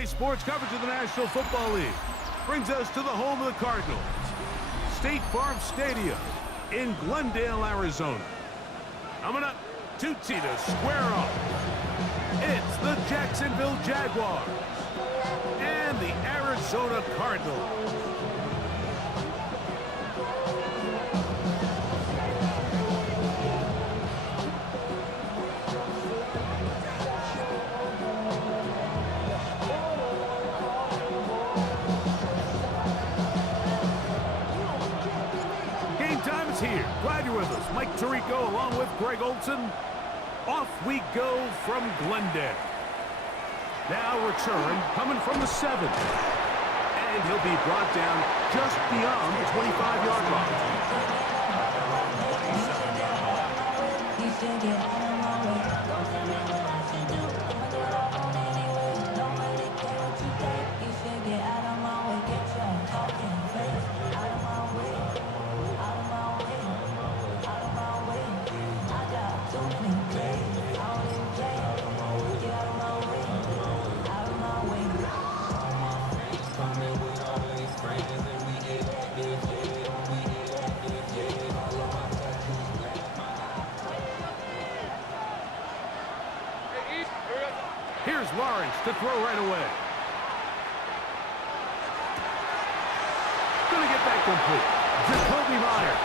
BTA Sports coverage of the National Football League brings us to the home of the Cardinals, State Farm Stadium in Glendale, Arizona. Coming up, two teams to square off. It's the Jacksonville Jaguars and the Arizona Cardinals. Here. Glad you're with us. Mike Tirico along with Greg Olson. Off we go from Glendale. Now return coming from the 7. And he'll be brought down just beyond the 25-yard line. Here's Lawrence to throw right away. Gonna get that complete. Jacoby Myers.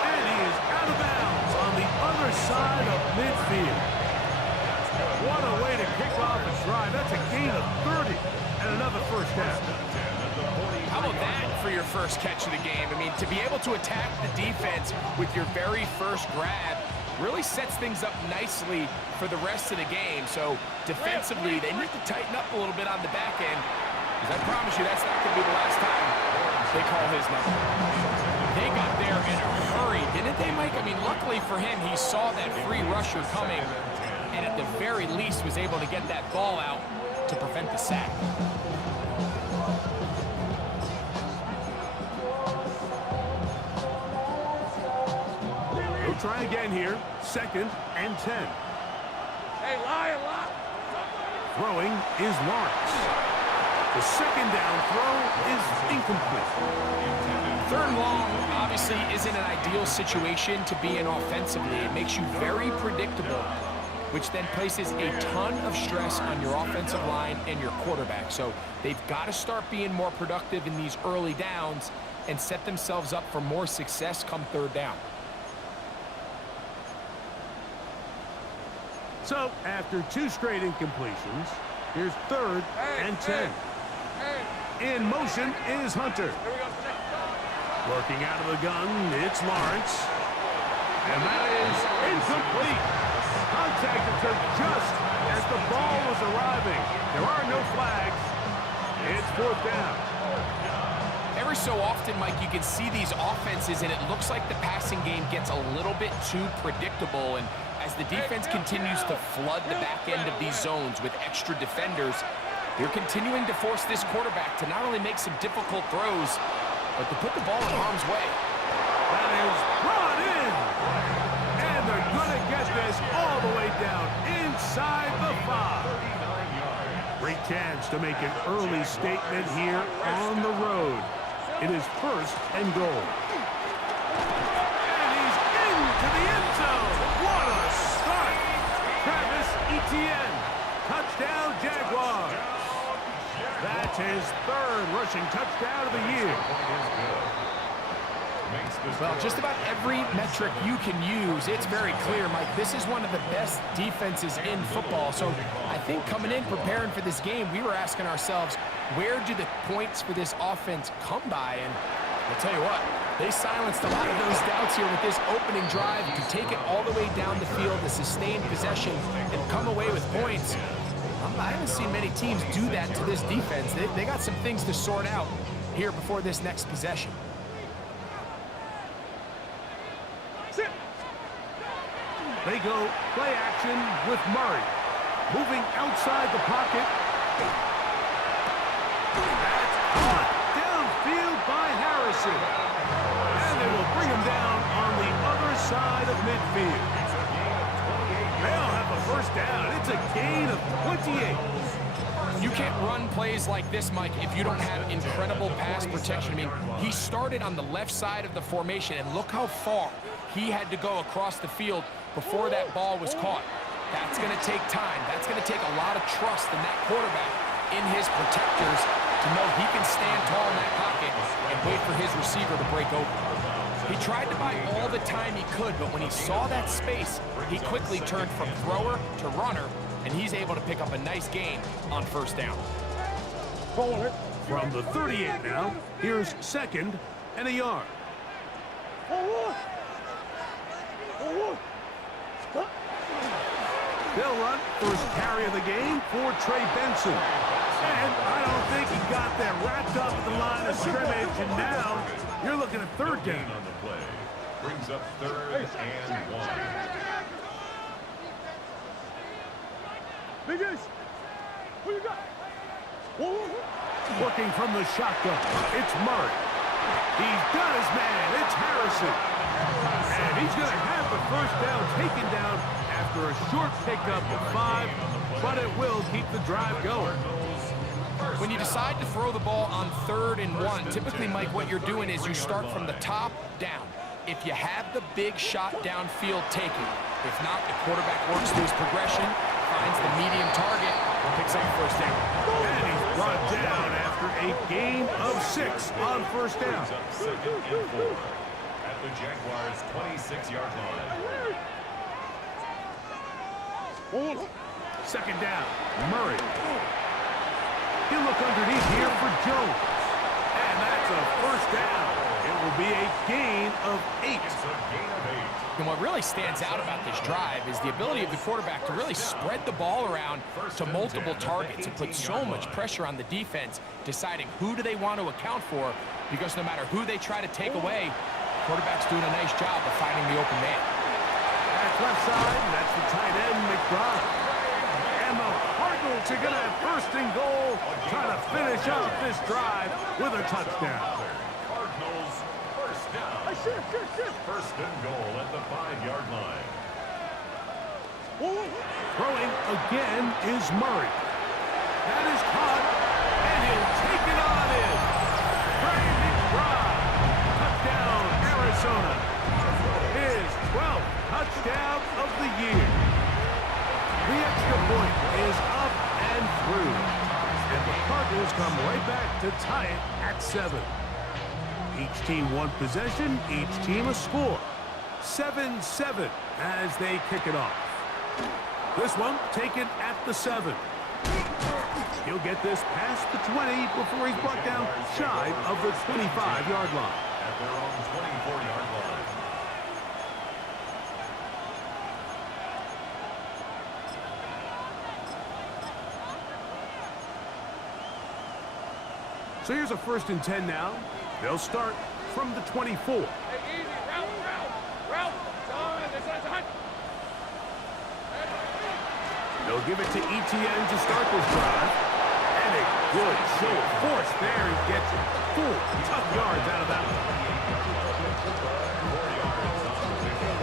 And he is out of bounds on the other side of midfield. What a way to kick off a drive. That's a gain of 30 and another first down. How about that for your first catch of the game? I mean, to be able to attack the defense with your very first grab really sets things up nicely for the rest of the game. So defensively, they need to tighten up a little bit on the back end, because I promise you that's not going to be the last time they call his number. They got there in a hurry, didn't they, Mike? I mean, luckily for him, he saw that free rusher coming, and at the very least was able to get that ball out to prevent the sack. We'll try again here. 2nd and 10. Hey, lie. Throwing is Lawrence. The second down throw is incomplete. 3rd and long obviously isn't an ideal situation to be in offensively. It makes you very predictable, which then places a ton of stress on your offensive line and your quarterback. So they've got to start being more productive in these early downs and set themselves up for more success come 3rd down. So, after 2 straight incompletions, here's 3rd and 10. In motion is Hunter. Working out of the gun, it's Lawrence. And that is incomplete. Contact occurred just as the ball was arriving. There are no flags. It's 4th down. Every so often, Mike, you can see these offenses, and it looks like the passing game gets a little bit too predictable. And as the defense continues to flood the back end of these zones with extra defenders, they're continuing to force this quarterback to not only make some difficult throws, but to put the ball in harm's way. That is brought in. And they're going to get this all the way down inside the 5. Great chance to make an early statement here on the road. It is 1st and goal. And he's into the end zone. What a start. Travis Etienne. Touchdown, Jaguars. That's his 3rd rushing touchdown of the year. Well, just about every metric you can use, it's very clear, Mike. This is one of the best defenses in football. So I think coming in, preparing for this game, we were asking ourselves, where do the points for this offense come by? And I'll tell you what, they silenced a lot of those doubts here with this opening drive to take it all the way down the field, to sustain possession, and come away with points. I haven't seen many teams do that to this defense. They got some things to sort out here before this next possession. They go play action with Murray. Moving outside the pocket. That's caught downfield by Harrison. And they will bring him down on the other side of midfield. They'll have a first down. It's a gain of 28. You can't run plays like this, Mike, if you don't have incredible pass protection. I mean, he started on the left side of the formation, and look how far he had to go across the field before that ball was caught. That's going to take time. That's going to take a lot of trust in that quarterback, in his protectors, to know he can stand tall in that pocket and wait for his receiver to break open. He tried to buy all the time he could, but when he saw that space, he quickly turned from thrower to runner, and he's able to pick up a nice gain on first down. From the 38 now, here's 2nd and a yard. They'll run first carry of the game for Trey Benson. And I don't think he got that wrapped up at the line of scrimmage, and now you're looking at 3rd down. On the play brings up 3rd and 1. Big Ace, who you got? Working from the shotgun, it's Murray. He's got his man, it's Harrison. And he's going to have the first down taken down after a short pickup of 5, but it will keep the drive going. When you decide to throw the ball on 3rd and 1, typically, Mike, what you're doing is you start from the top down. If you have the big shot downfield taken, if not, the quarterback works through his progression, finds the medium target, and picks up first down. And he's brought down after a gain of 6 on first down. 2nd and 4 at the Jaguars' 26-yard line. 2nd down, Murray. He'll look underneath here for Jones. And that's a first down. It will be a gain of 8. It's a gain of 8. And what really stands out about this drive is the ability of the quarterback to really spread the ball around to multiple targets and put so much pressure on the defense, deciding who do they want to account for, because no matter who they try to take away, the quarterback's doing a nice job of finding the open man. That's left side, and that's the tight end, McBride. And the Cardinals are going to have 1st and goal, trying to finish off this drive with a touchdown. Cardinals first down. 1st and goal at the 5-yard line. Throwing again is Murray. That is caught, and he'll take it on in. Trey McBride, touchdown, Arizona. His 12th touchdown of the year. The extra point is up and through. And the Cardinals come right back to tie it at 7. Each team one possession, each team a score. 7-7 as they kick it off. This one taken at the 7. He'll get this past the 20 before he's brought down shy of the 25-yard line. At their own 24-yard line. So here's a 1st and 10 now. They'll start from the 24. Hey, easy, route. John, this is a hunt. They'll give it to ETN to start this drive. And a good show of force there. He gets 4 tough yards out of that one. 4 yards on the pickup.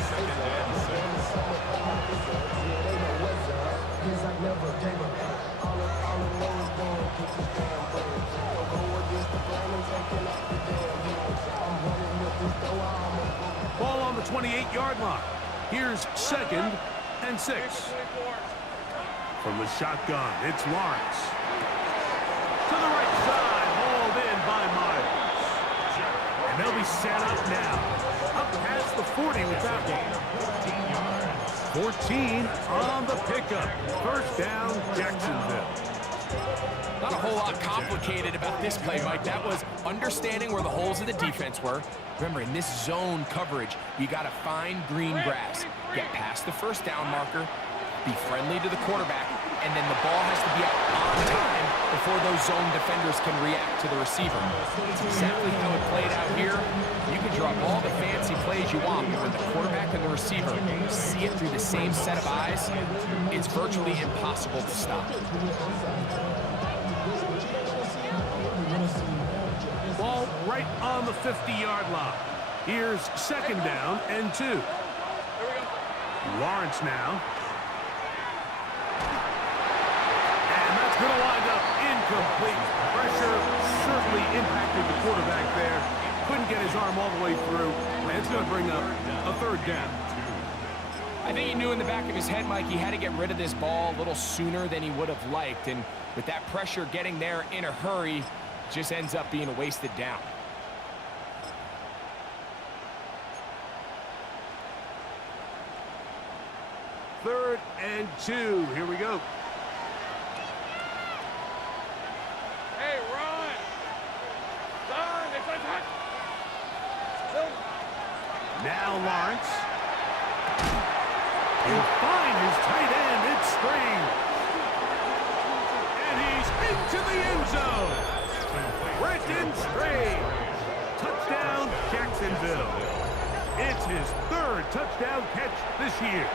2nd and 6. Ball on the 28-yard line. Here's 2nd and 6. From the shotgun, it's Lawrence. To the right side, hauled in by Myers. And they'll be set up now. Up past the 40 with that one. 14 on the pickup. First down, Jacksonville. Not a whole lot complicated about this play, Mike. That was understanding where the holes of the defense were. Remember, in this zone coverage, you got to find green grass. Get past the first down marker, be friendly to the quarterback, and then the ball has to be out on time before those zone defenders can react to the receiver. It's exactly how it played out here. You can draw up all the fancy plays you want, but when the quarterback and the receiver see it through the same set of eyes, it's virtually impossible to stop. Ball right on the 50-yard line. Here's 2nd down and 2. Lawrence now. And that's It's going to wind up incomplete. Pressure certainly impacted the quarterback there. Couldn't get his arm all the way through, and it's going to bring up a third down. I think he knew in the back of his head, Mike, he had to get rid of this ball a little sooner than he would have liked. And with that pressure getting there in a hurry, just ends up being a wasted down. Third and 2. Here we go. Hey, run! Son, it's a touch! Now Lawrence. He'll find his tight end midstream. And he's into the end zone. Brenton Strange. Touchdown, Jacksonville. It's his third touchdown catch this year.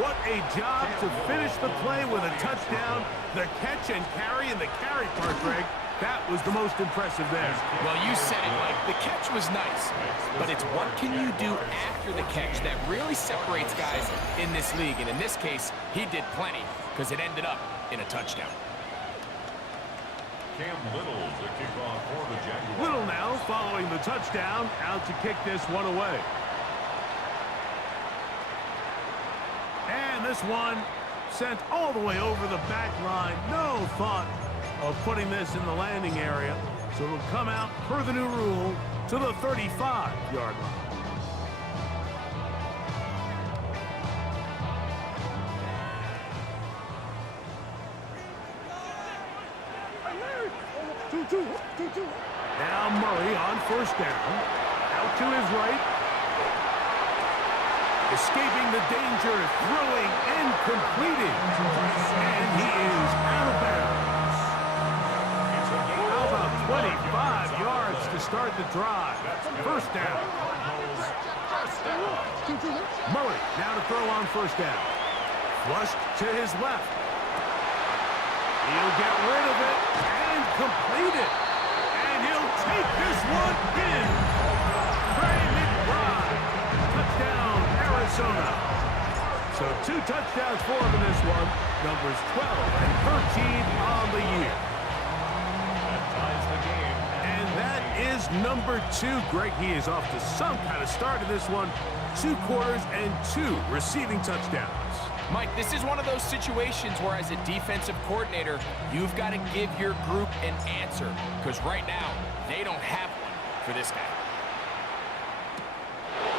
What a job to finish the play with a touchdown. The catch and carry and the carry part, Greg, that was the most impressive there. Well, you said it, Mike. The catch was nice, but it's what can you do after the catch that really separates guys in this league. And in this case, he did plenty because it ended up in a touchdown. Cam Little to kick off for the Jaguars. Little now following the touchdown, out to kick this one away. And this one sent all the way over the back line. No thought of putting this in the landing area. So it'll come out, per the new rule, to the 35-yard line. Now Murray on first down. Out to his right. Escaping the danger, throwing and completing. And he is out of bounds. How about 25 yards to start the drive? First down. Murray now to throw on first down. Flushed to his left. He'll get rid of it and complete it. And he'll take this one in. Trey McBride. Touchdown, Arizona. So 2 touchdowns for him in this one. Numbers 12 and 13 on the year. That ties the game. And that is number 2. Greg, he is off to some kind of start in this one. 2 quarters and 2 receiving touchdowns. Mike, this is one of those situations where as a defensive coordinator, you've got to give your group an answer. Because right now, they don't have one for this guy.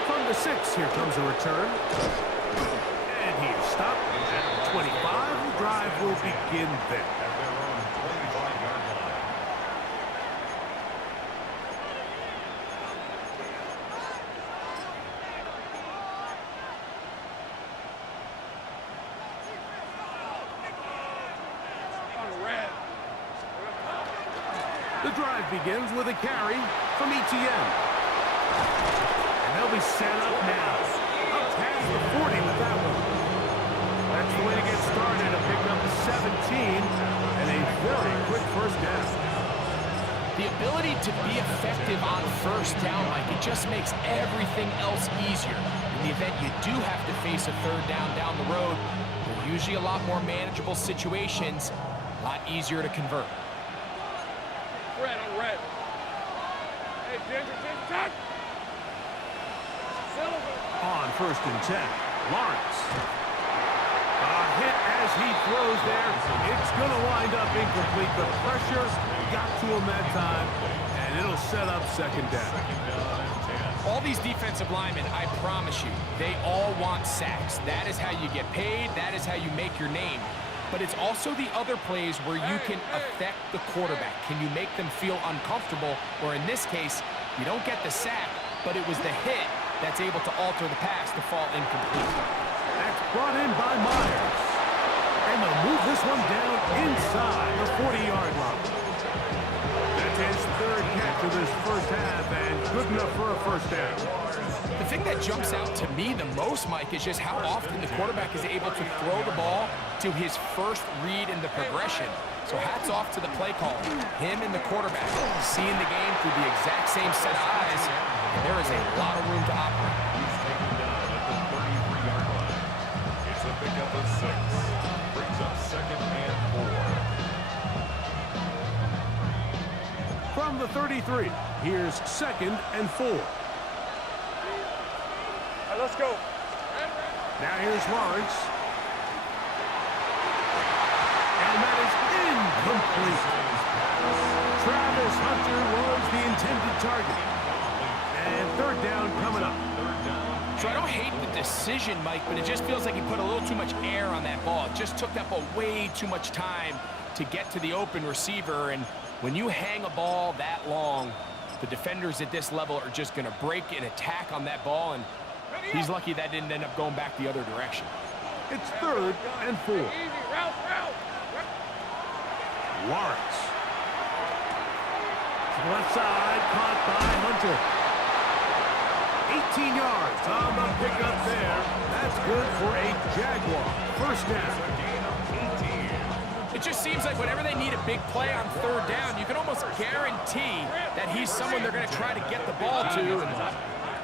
From the 6, here comes a return. And he is stopped at 25. The drive will begin there. At their own 25-yard line. The drive begins with a carry from ETN. And they'll be set up now. Up past the 40 with that one. That's the way to get started. A pickup of 17 and a very quick first down. The ability to be effective on first down, Mike, it just makes everything else easier. In the event you do have to face a third down the road, they're usually a lot more manageable situations, a lot easier to convert. Red on red. Hey, Ginger, touch! Silver. On first and 10, Lawrence. A hit as he throws there. It's going to wind up incomplete. The pressure got to him that time, and it'll set up second down. All these defensive linemen, I promise you, they all want sacks. That is how you get paid. That is how you make your name. But it's also the other plays where you can affect the quarterback. Can you make them feel uncomfortable? Or in this case, you don't get the sack, but it was the hit that's able to alter the pass to fall incomplete. That's brought in by Myers. And they'll move this one down inside the 40-yard line. That's his third catch of this first half, and good enough for a first down. The thing that jumps out to me the most, Mike, is just how often the quarterback is able to throw the ball to his first read in the progression. So hats off to the play caller, him and the quarterback, seeing the game through the exact same set of eyes. There is a lot of room to operate. He's taken down at the 33-yard line. It's a pickup of 6. Brings up from the 33. Here's 2nd and 4. All right, let's go. Now here's Lawrence. And that is incomplete. Travis Hunter was the intended target. And 3rd down coming up. So I don't hate the decision, Mike, but it just feels like he put a little too much air on that ball. It just took that ball way too much time to get to the open receiver. And when you hang a ball that long, the defenders at this level are just going to break and attack on that ball. And he's lucky that didn't end up going back the other direction. It's 3rd and 4. Easy, route. Lawrence. Left side, caught by Hunter. 18 yards on the pickup there. That's good for a Jaguar. 1st down. It just seems like whenever they need a big play on 3rd down, you can almost guarantee that he's someone they're going to try to get the ball to. And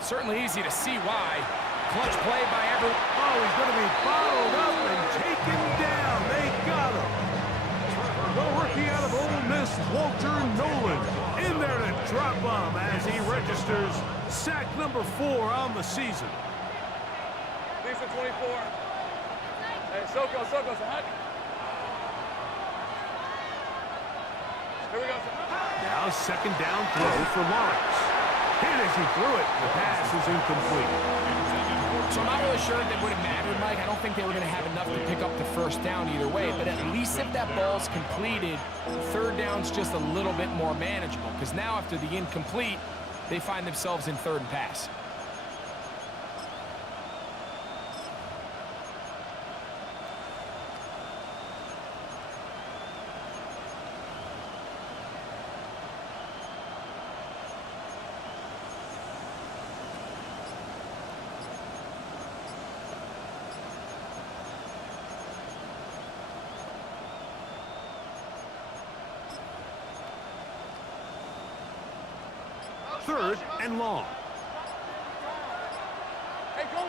certainly easy to see why. Clutch play by everyone. Oh, he's going to be bottled up and taken down. They got him. The rookie out of Ole Miss, Walter Nolan, in there to drop him as he registers sack number 4 on the season. Decent 24. Hey, Soko, so hot. Here we go. Now 2nd down throw for Lawrence. And as he threw it, the pass is incomplete. So I'm not really sure that would have mattered, Mike. I don't think they were going to have enough to pick up the 1st down either way. But at least if that ball's completed, 3rd down's just a little bit more manageable. Because now after the incomplete, they find themselves in 3rd and pass. Third and long. Hey, go.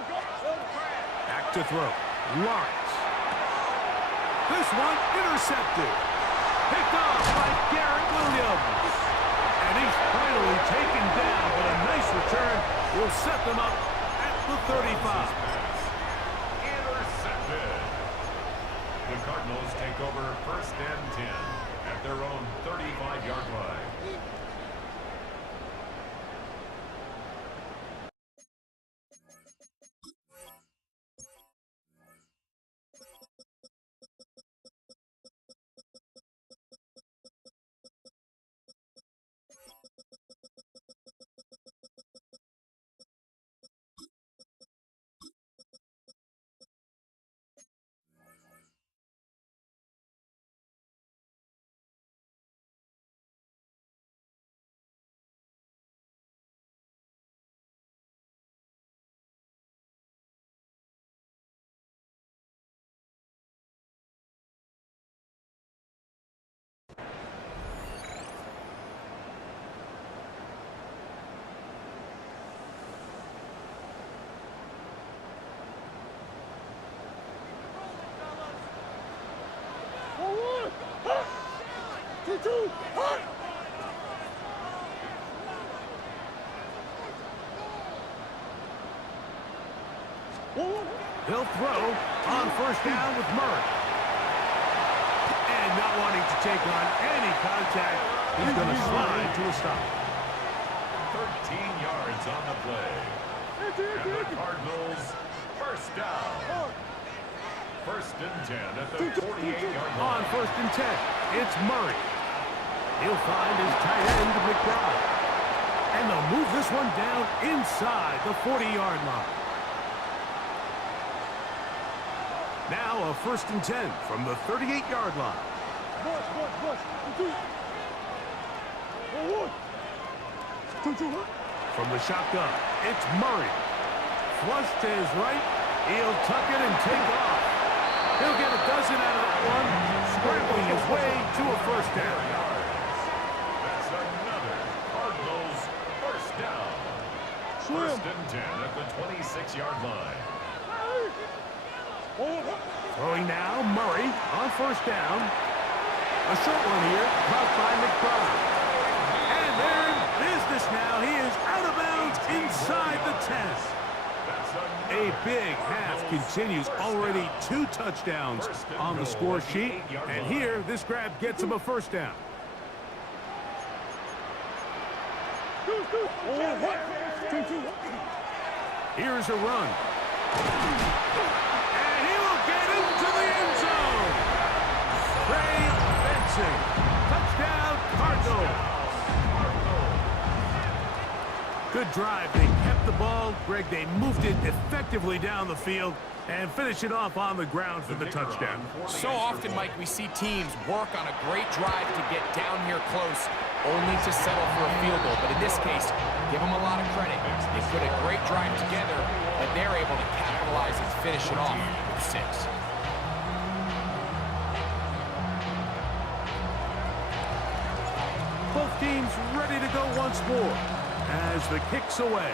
Back to throw. Lawrence. This one intercepted. Picked off by Garrett Williams. And he's finally taken down, but a nice return will set them up at the 35. Intercepted. The Cardinals take over 1st and 10 at their own 35-yard line. He'll throw on 1st down with Murray. And not wanting to take on any contact, he's going to slide to a stop. 13 yards on the play. And the Cardinals, 1st down. 1st and 10 at the 48-yard line. On 1st and 10, it's Murray. He'll find his tight end, McBride. And they'll move this one down inside the 40-yard line. Now a 1st and 10 from the 38-yard line. From the shotgun, it's Murray. Flush to his right. He'll tuck it and take off. He'll get a dozen out of that one, scrambling his way to a 1st down. That's another Cardinals 1st down. 1st and 10 at the 26-yard line. Throwing now, Murray on 1st down. A short one here, caught by McBride. And big half continues. Already 2 touchdowns on the score sheet. And here, this grab gets him a first down. Here's a run. And he will get into the end zone. Trey Benson. Touchdown, Cardinals. Good drive. They kept the ball. Greg, they moved it effectively down the field and finish it off on the ground for the touchdown. So often, Mike, we see teams work on a great drive to get down here close, only to settle for a field goal. But in this case, give them a lot of credit. They put a great drive together, and they're able to capitalize and finish it off with 6. Both teams ready to go once more as the kick's away.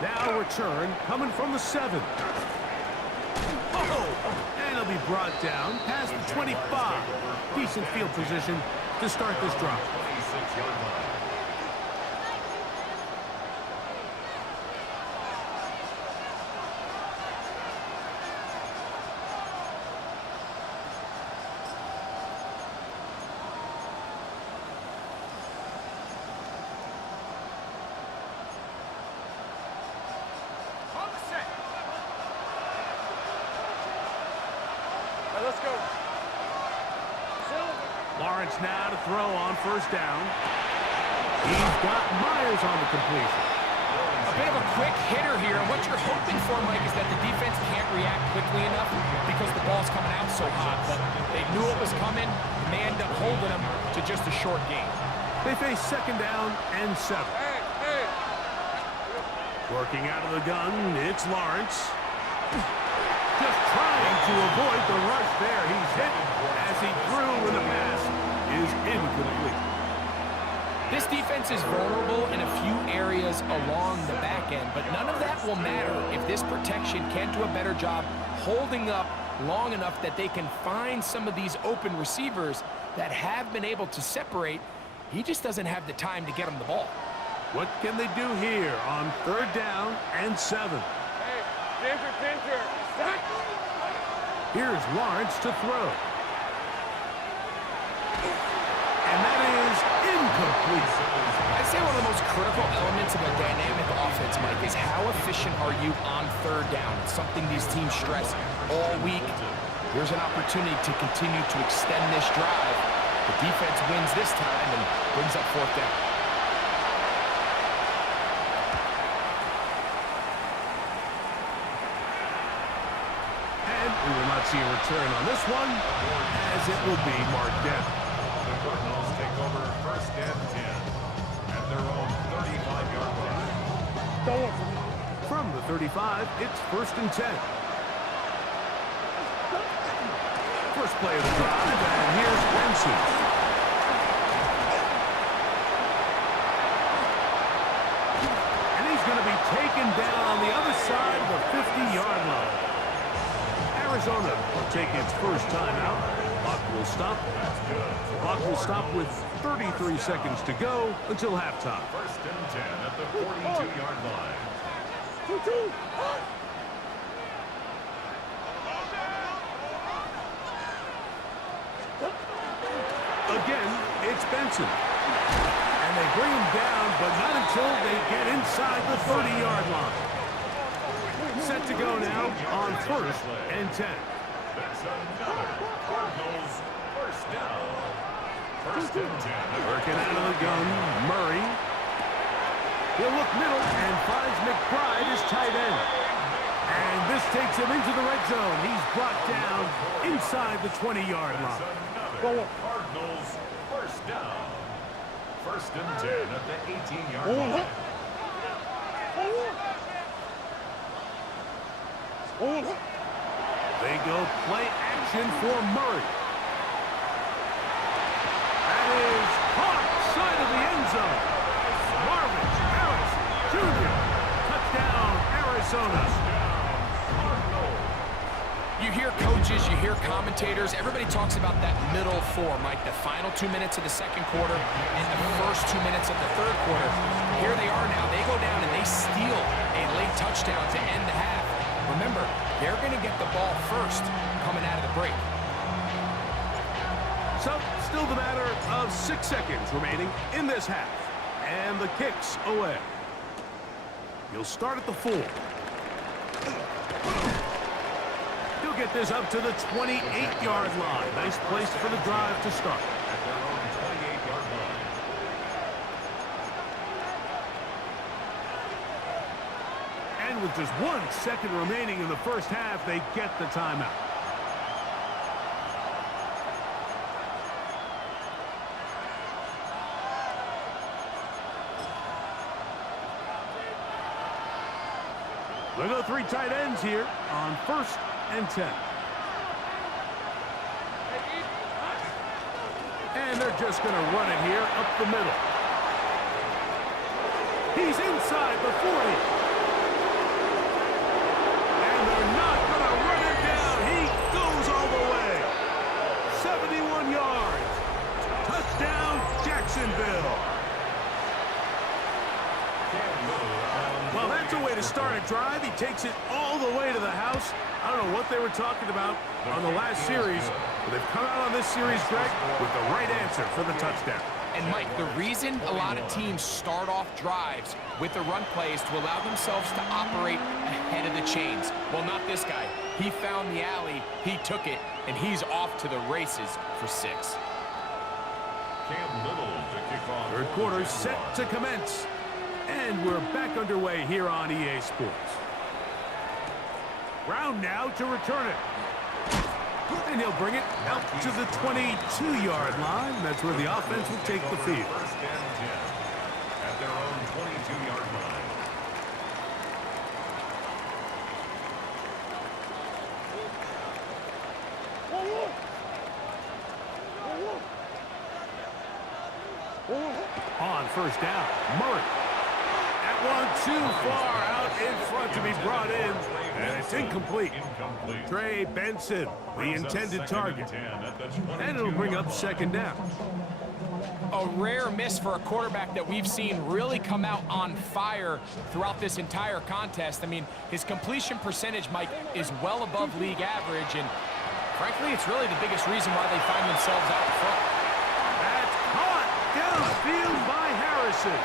Now return coming from the 7. Oh, and he'll be brought down past the 25. Decent field position to start this drive. 26-yard line. Let's go. Lawrence now to throw on first down. He's got Myers on the completion. A bit of a quick hitter here, and what you're hoping for, Mike, is that the defense can't react quickly enough because the ball's coming out so hot. But they knew it was coming, and they end up holding them to just a short gain. They face second down and 7. Working out of the gun, it's Lawrence. Just trying to avoid the rush there. He's hit as he threw, and the pass is incomplete. This defense is vulnerable in a few areas along the back end, but none of that will matter if this protection can't do a better job holding up long enough that they can find some of these open receivers that have been able to separate. He just doesn't have the time to get them the ball. What can they do here on third down and 7? Hey, Ginger. Here's Lawrence to throw. And that is incomplete. I'd say one of the most critical elements of a dynamic offense, Mike, is how efficient are you on third down? It's something these teams stress all week. Here's an opportunity to continue to extend this drive. The defense wins this time and brings up fourth down. We will not see a return on this one, as it will be marked down. The Cardinals take over first and 10 at their own 35-yard line. From the 35, it's first and 10. First play of the drive, and here's Benson. And he's going to be taken down on the other side of the 50-yard line. Arizona will take its first timeout. Clock will stop. Clock will stop with 33 seconds to go until halftime. First and 10 at the 42-yard line. Again, it's Benson. And they bring him down, but not until they get inside the 30-yard line. Set to go now on first and 10. That's another Cardinals first down. First and 10. Working out of the gun, Murray. He'll look middle and finds McBride as tight end. And this takes him into the red zone. He's brought down inside the 20-yard line. Another Cardinals first down. First and 10 at the 18-yard line. They go play action for Murray. That is caught side of the end zone. Marvin Harris Jr. Touchdown, Arizona. You hear coaches, you hear commentators. commentators, everybody talks about that middle four, Mike, the final 2 minutes of the second quarter and the first 2 minutes of the third quarter. Here they are now. They go down and they steal a late touchdown to end the half. Remember, they're going to get the ball first coming out of the break. So, still the matter of 6 seconds remaining in this half. And the kick's away. He'll start at the 4. He'll get this up to the 28-yard line. Nice place for the drive to start. At their own 28-yard line. And with just 1 second remaining in the first half, they get the timeout. We'll go 3 tight ends here on 1st and 10. And they're just going to run it here up the middle. He's inside the 40. And they're not going to run him down. He goes all the way. 71 yards. Touchdown, Jacksonville. Well, that's a way to start a drive. He takes it all the way to the house. I don't know what they were talking about on the last series, but they've come out on this series, Greg, with the right answer for the touchdown. And, Mike, the reason a lot of teams start off drives with the run play is to allow themselves to operate ahead of the chains. Well, not this guy. He found the alley, he took it, and he's off to the races for 6. Cam Little to kick off. Third quarter set to commence. And we're back underway here on EA Sports. Brown now to return it. And he'll bring it out to the 22-yard line. That's where the offense will take the field. 1st and 10 at their own 22-yard line. On 1st down, Murray. That one too far out in front to be brought in, and it's incomplete. Trey Benson, the intended target. And it'll bring up 2nd down. A rare miss for a quarterback that we've seen really come out on fire throughout this entire contest. I mean, his completion percentage, Mike, is well above league average, and frankly, it's really the biggest reason why they find themselves out front. That's caught downfield by Harrison.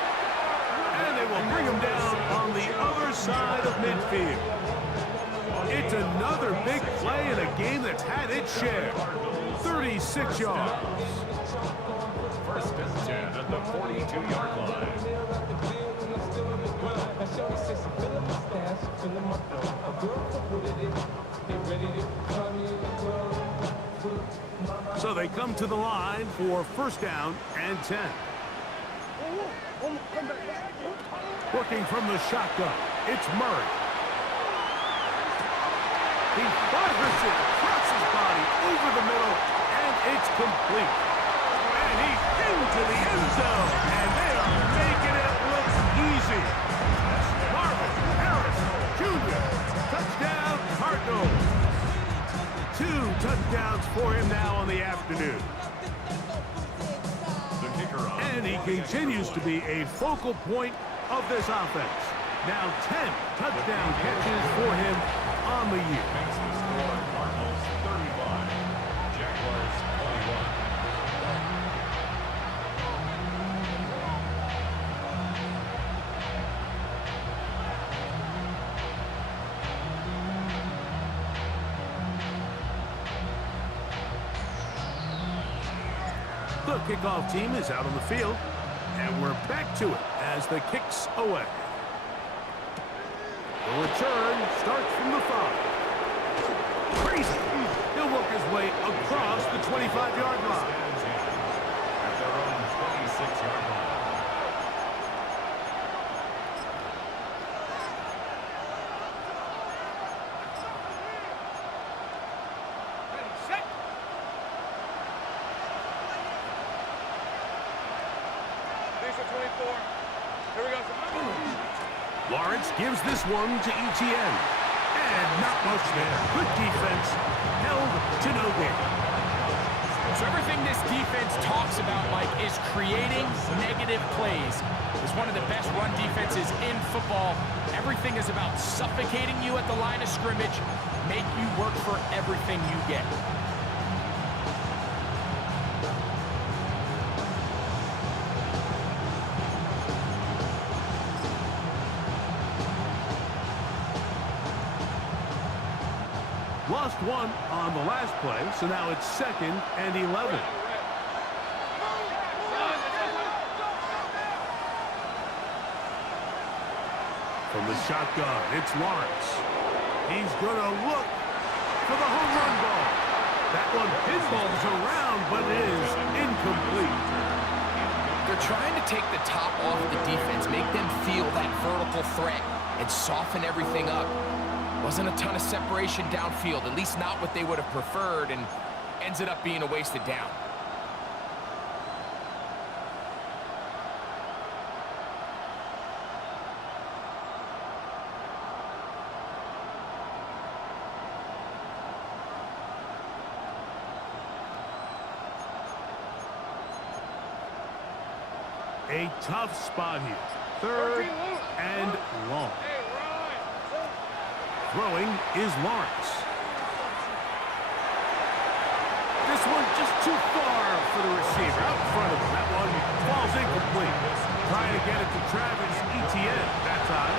And they will bring him down on the other side of midfield. It's another big play in a game that's had its share. 36 yards. 1st and 10 at the 42-yard line. So they come to the line for 1st down and 10. Working from the shotgun, it's Murray. He fires it across his body over the middle, and it's complete. And he's into the end zone, and they are making it look easy. Marvin Harris Jr. Touchdown, Cardinals. 2 touchdowns for him now on the afternoon. And he continues to be a focal point of this offense. Now 10 touchdown catches for him on the year. Makes the score Cardinals 35, Jaguars 21. The kickoff team is out on the field, and we're back to it as the kick's away. The return starts from the 5. Crazy. He'll work his way across the 25-yard line. At their own 26-yard line. Lawrence gives this one to Etienne. And And not much there. Good defense. Held to no gain. So everything this defense talks about, Mike, is creating negative plays. It's one of the best run defenses in football. Everything is about suffocating you at the line of scrimmage, make you work for everything you get. Lost one on the last play, so now it's 2nd and 11. From the shotgun, it's Lawrence. He's going to look for the home run ball. That one pinballs around, but it is incomplete. They're trying to take the top off the defense, make them feel that vertical threat, and soften everything up. Wasn't a ton of separation downfield, at least not what they would have preferred, and ended up being a wasted down. A tough spot here. 3rd and long. Throwing is Lawrence. This one just too far for the receiver. Out in front of him. That one falls incomplete. Trying to get it to Travis Etienne that time.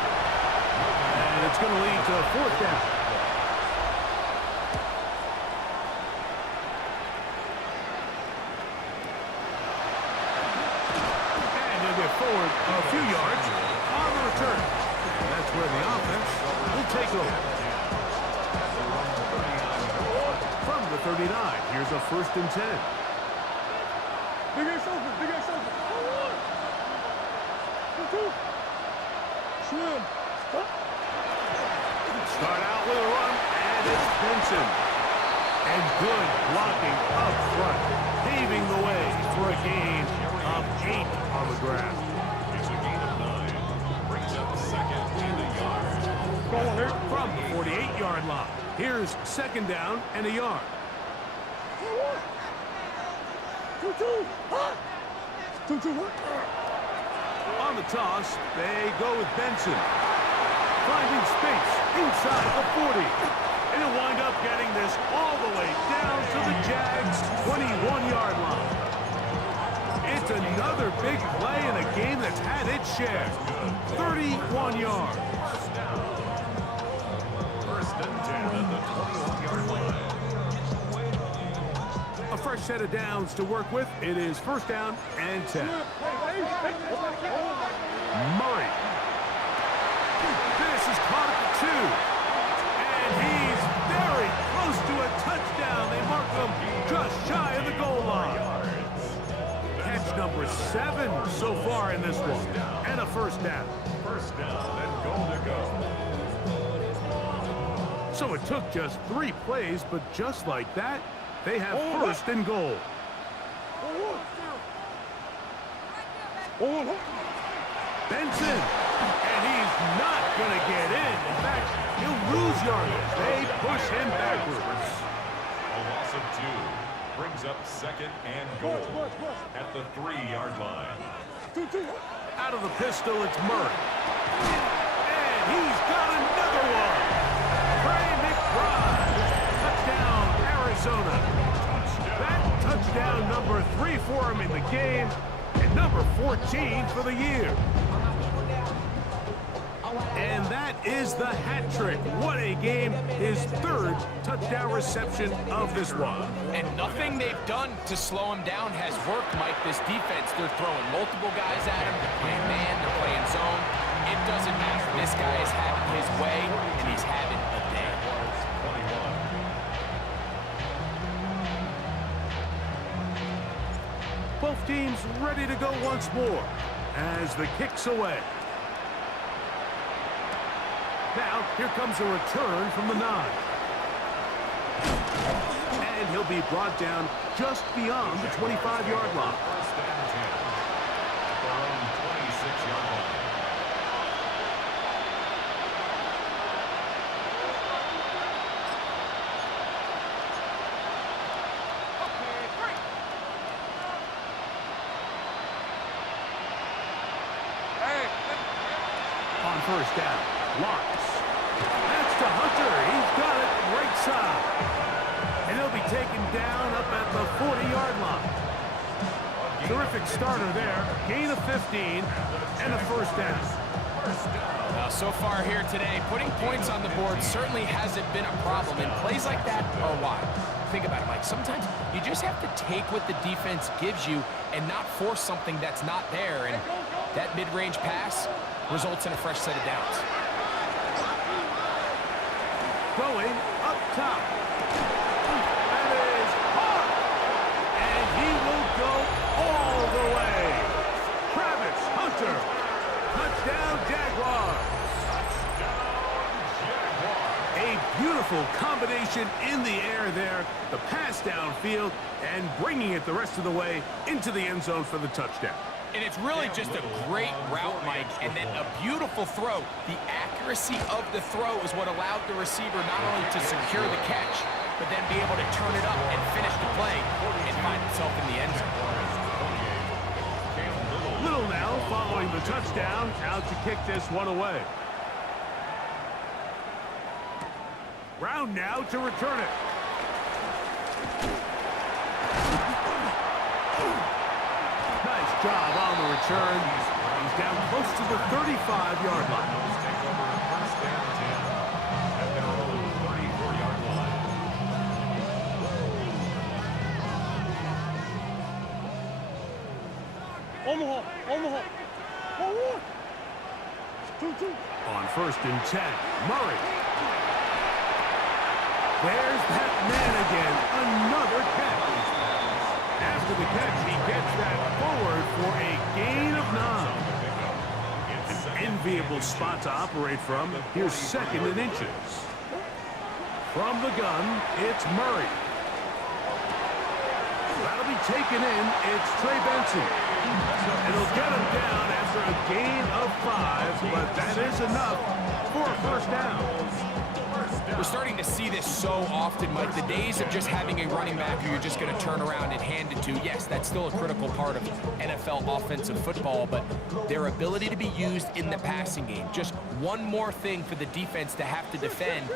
And it's going to lead to a 4th down. And he'll get forward a few yards on the return. That's where the offense will take over. From the 39, here's a 1st and 10. Big ass open, big ass open. Swim. Start out with a run, and it's Benson. And good blocking up front, paving the way for a gain of 8 on the ground. It's a gain of 9. Brings up 2nd and a yard. From the 48-yard line, here's 2nd down and a yard. On the toss, they go with Benson. Finding space inside the 40. And he'll wind up getting this all the way down to the Jags' 21-yard line. It's another big play in a game that's had its share. 31 yards. 1st and 10 at the 21-yard line. A fresh set of downs to work with. It is 1st down and 10. Murray. This is caught at the 2. And he's very close to a touchdown. They mark him just shy of the goal line. Catch number 7 so far in this one. And a 1st down. 1st down and goal to go. So it took just 3 plays, but just like that, they have 1st and goal. Benson, and he's not going to get in. In fact, he'll lose yardage. They push him backwards. A loss of 2 brings up 2nd and goal at the 3-yard line. Out of the pistol, it's Murray. And he's got another one. Trey McBride. Touchdown, Arizona. That touchdown number 3 for him in the game, and number 14 for the year. And that is the hat trick. What a game. His 3rd touchdown reception of this one. And nothing they've done to slow him down has worked, Mike. This defense, they're throwing multiple guys at him. They're playing man, they're playing zone. It doesn't matter. This guy is having his way, and he's having a day. 21. Both teams ready to go once more as the kick's away. Now, here comes a return from the 9. And he'll be brought down just beyond the 25-yard line. 1st and 10 at their own 26-yard line. first down. Lawrence. That's to Hunter. He's got it right side. And he'll be taken down up at the 40-yard line. Terrific starter there. Gain of 15 and a first down. So far here today, putting points on the board certainly hasn't been a problem, and plays like that are why. Think about it, Mike. Sometimes you just have to take what the defense gives you and not force something that's not there, and that mid-range pass results in a fresh set of downs. Going up top. That is hard. And he will go all the way. Travis Hunter. Touchdown, Jaguars. A beautiful combination in the air there. The pass downfield and bringing it the rest of the way into the end zone for the touchdown. And it's really just a great route, Mike, and then a beautiful throw. The accuracy of the throw is what allowed the receiver not only to secure the catch, but then be able to turn it up and finish the play and find himself in the end zone. Little now following the touchdown, out to kick this one away. Brown now to return it. Nice job on the return. He's down close to the 35-yard line. Omaha. On first and 10, Murray. There's that man again. Another catch. After the catch, he gets that forward for a gain of 9. An enviable spot to operate from. Here's second and inches. From the gun, it's Murray. That'll be taken in. It's Trey Benson. It'll get him down after a gain of 5, but that is enough for a first down. We're starting to see this so often, Mike. The days of just having a running back who you're just going to turn around and hand it to, yes, that's still a critical part of NFL offensive football, but their ability to be used in the passing game, just one more thing for the defense to have to defend,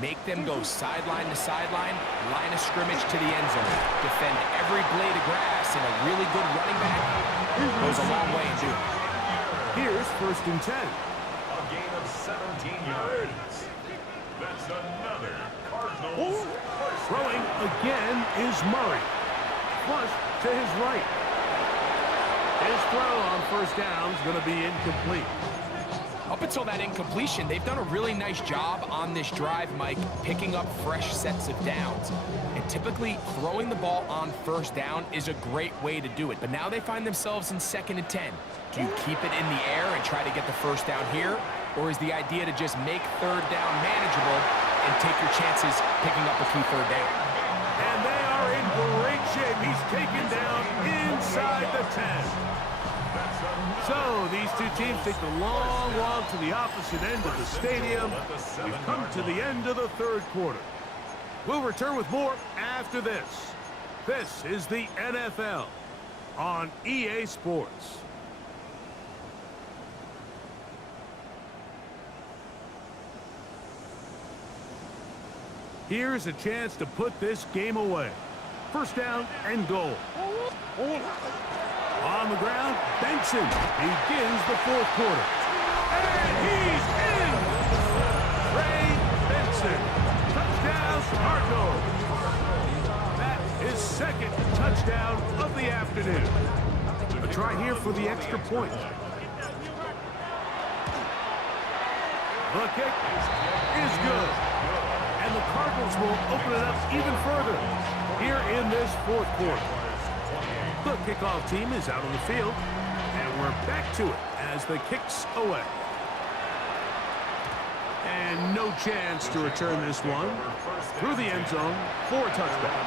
make them go sideline to sideline, line of scrimmage to the end zone, defend every blade of grass, and a really good running back goes a long way in doing it. Here's first and 10. A gain of 17 yards. That's another Cardinals. Throwing again is Murray. Flush to his right. His throw on first down is going to be incomplete. Up until that incompletion, they've done a really nice job on this drive, Mike, picking up fresh sets of downs. And typically, throwing the ball on first down is a great way to do it. But now they find themselves in second and 10. Do you keep it in the air and try to get the first down here? Or is the idea to just make third down manageable and take your chances picking up a key third down? And they are in great shape. He's taken down inside the 10. So these two teams take the long walk to the opposite end of the stadium. We've come to the end of the third quarter. We'll return with more after this. This is the NFL on EA Sports. Here's a chance to put this game away. First down and goal. On the ground, Benson begins the fourth quarter. And he's in! Trey Benson. Touchdown, Cardinals. That is second touchdown of the afternoon. A try here for the extra point. The kick is good. And the Cardinals will open it up even further here in this fourth quarter. The kickoff team is out on the field, and we're back to it as the kick's away. And no chance to return this one through the end zone for a touchback.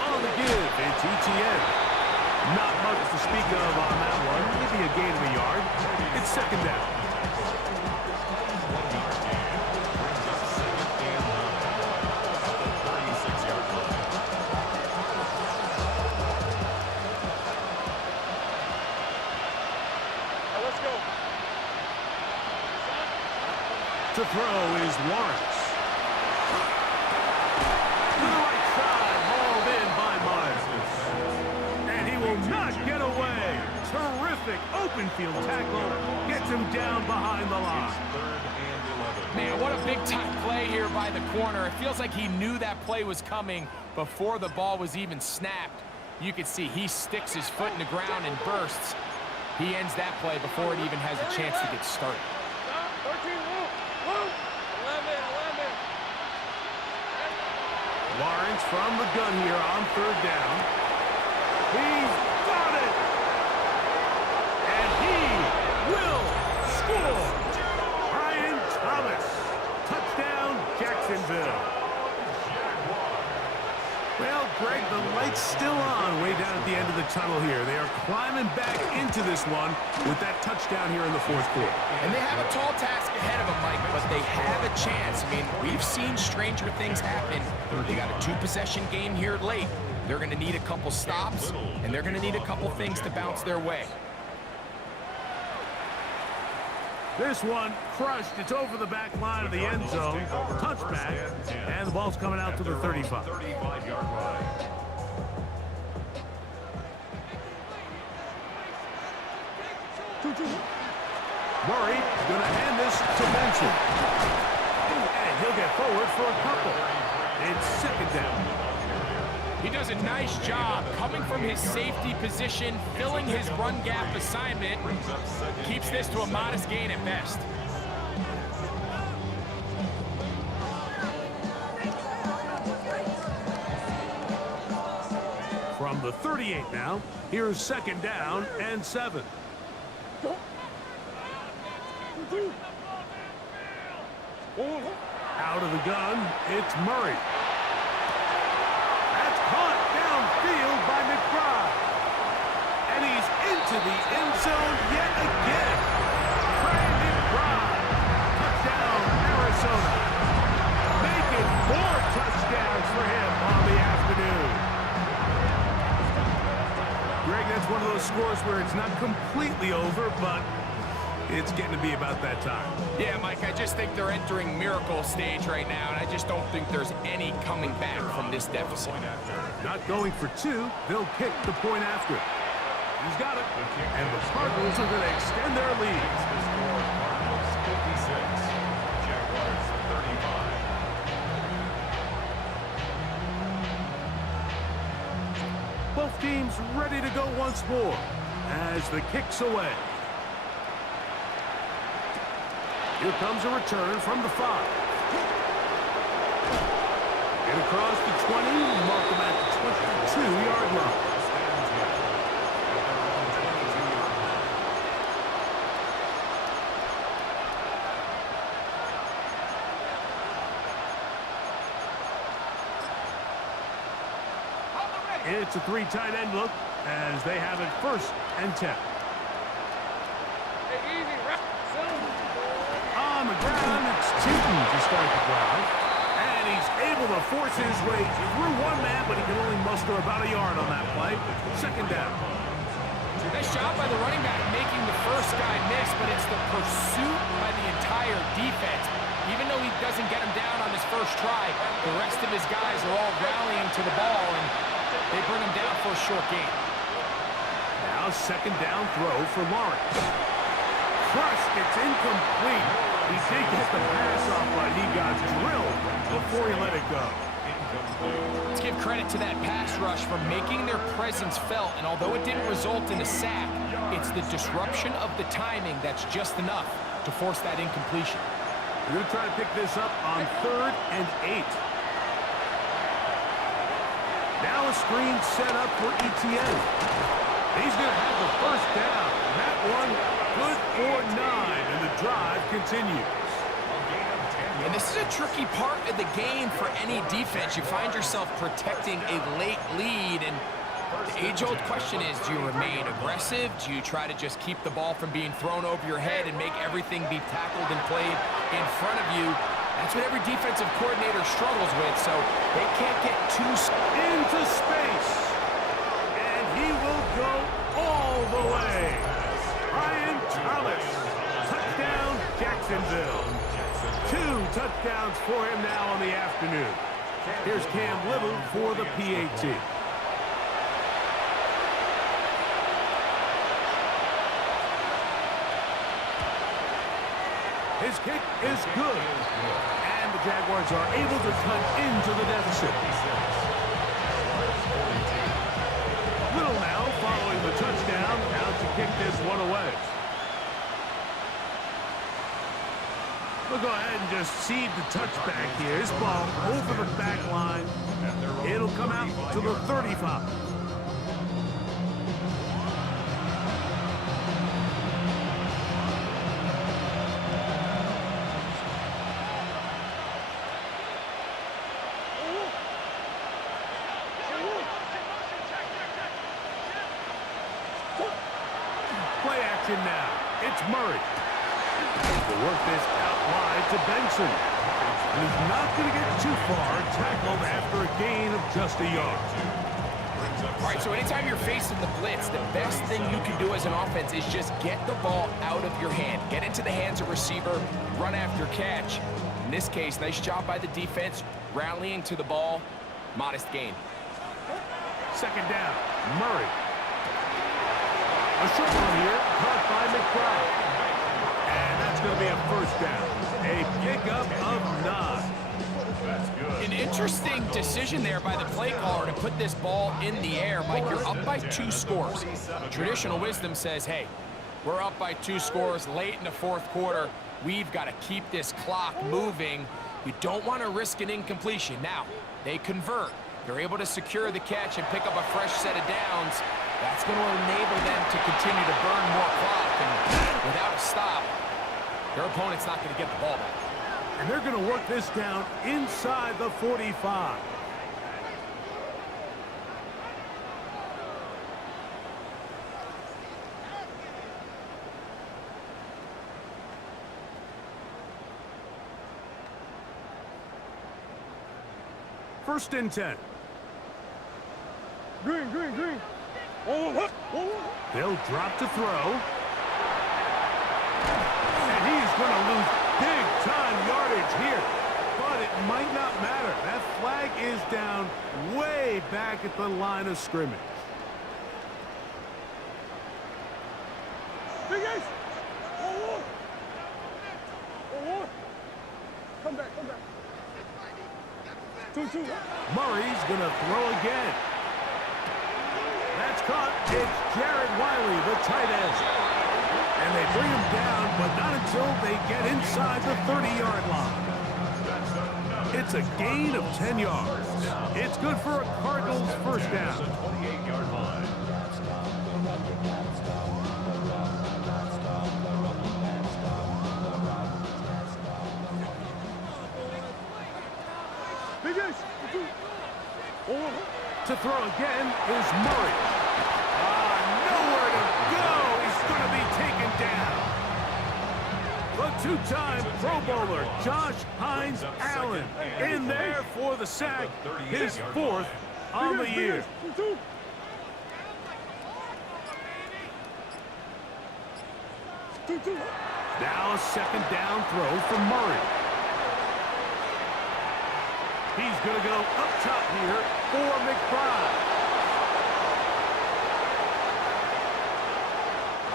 On on the give. It's ETN. Not much to speak of on that one. Maybe a gain of a yard. It's second down. To throw is Lawrence. To the right side, hauled in by Miles. And he will not get away. Terrific open field tackle. Gets him down behind the line. Man, what a big-time play here by the corner. It feels like he knew that play was coming before the ball was even snapped. You can see he sticks his foot in the ground and bursts. He ends that play before it even has a chance to get started. 13, move, 11. Lawrence from the gun here on third down. He's got it! And he will score! Brian Thomas. Touchdown, Jacksonville. Well, Greg, the light's still on way down at the end of the tunnel here. They are climbing back into this one with that touchdown here in the fourth quarter. And they have a tall task ahead of them, Mike, but they have a chance. I mean, we've seen stranger things happen. They got a two-possession game here late. They're going to need a couple stops, and they're going to need a couple things to bounce their way. This one crushed. It's over the back line of the end zone. Touchback. And the ball's coming out to the 35. 35-yard line. Murray going to hand this to Benson. And he'll get forward for a couple. It's second down. He does a nice job coming from his safety position, filling his run gap assignment, keeps this to a modest gain at best. From the 38 now, here's second down and 7. Out of the gun, it's Murray. That's caught downfield by McBride. And he's into the end zone yet again. Trey McBride. Touchdown, Arizona. Making 4 touchdowns for him on the afternoon. Greg, that's one of those scores where it's not completely over, but it's getting to be about that time. Yeah, Mike, I just think they're entering miracle stage right now, and I just don't think there's any coming back from this deficit. Not going for 2, they'll kick the point after. He's got it, and the Cardinals are going to extend their lead. The score, Cardinals 56, Jaguars 35. Both teams ready to go once more as the kick's away. Here comes a return from the 5. And across the 20, mark them at the 22-yard line. It's a 3 tight end look as they have it first and 10. On the ground, it's Tootin to start the drive. And he's able to force his way through one man, but he can only muster about a yard on that play. Second down. Nice job by the running back making the first guy miss, but it's the pursuit by the entire defense. Even though he doesn't get him down on his first try, the rest of his guys are all rallying to the ball, and they bring him down for a short gain. Now second down throw for Lawrence. Crushed, it's incomplete. He did get the pass off, but he got drilled before he let it go. Let's give credit to that pass rush for making their presence felt, and although it didn't result in a sack, it's the disruption of the timing that's just enough to force that incompletion. We're going to try to pick this up on 3rd and 8. Now a screen set up for ETN. He's going to have the first down. And that one good for 9, and the drive continues. A gain of 10 And this is a tricky part of the game for any defense. You find yourself protecting a late lead, and the age-old question is, do you remain aggressive? Do you try to just keep the ball from being thrown over your head and make everything be tackled and played in front of you? That's what every defensive coordinator struggles with, so they can't get too into space. And he will go all the way. Brian Thomas, touchdown Jacksonville. 2 touchdowns for him now on the afternoon. Here's Cam Little for the PAT. His kick is good. And the Jaguars are able to cut into the deficit. Little now following the touchdown, out to kick this one away. We'll go ahead and just seed the touchback here. This ball over the back line. It'll come out to the 35. Play action now. It's Murray. To work this out wide to Benson. He's not going to get too far, tackled after a gain of just a yard. All right, so anytime you're facing the blitz, the best thing you can do as an offense is just get the ball out of your hand. Get into the hands of receiver, run after catch. In this case, nice job by the defense, rallying to the ball, modest gain. Second down, Murray. A short one here, caught by McBride. And that's going to be a first down. A pickup of 9. That's good. An interesting decision there by the play caller to put this ball in the air. Mike, you're up by 2 scores. Traditional wisdom says, hey, we're up by 2 scores late in the 4th quarter. We've got to keep this clock moving. You don't want to risk an incompletion. Now, they convert. They're able to secure the catch and pick up a fresh set of downs. That's going to enable them to continue to burn more clock. And without a stop, their opponent's not going to get the ball back. And they're going to work this down inside the 45. First and 10. Green. Oh. They'll drop to throw. And he's going to lose big-time yardage here. But it might not matter. That flag is down way back at the line of scrimmage. Big Ace. Oh. Come back. 2-2. Murray's going to throw again. That's caught. It's Jared Wiley, the tight end. And they bring him down, but not until they get inside the 30-yard line. It's a gain of 10 yards. It's good for a Cardinals first down. 28-yard line. Big Ace. To throw again is Murray. Nowhere to go. He's going to be taken down. The two-time Pro Bowler, Josh Hines Allen, in there for the sack, his 4th on the year. Now a second down throw from Murray. He's going to go up top here for McBride.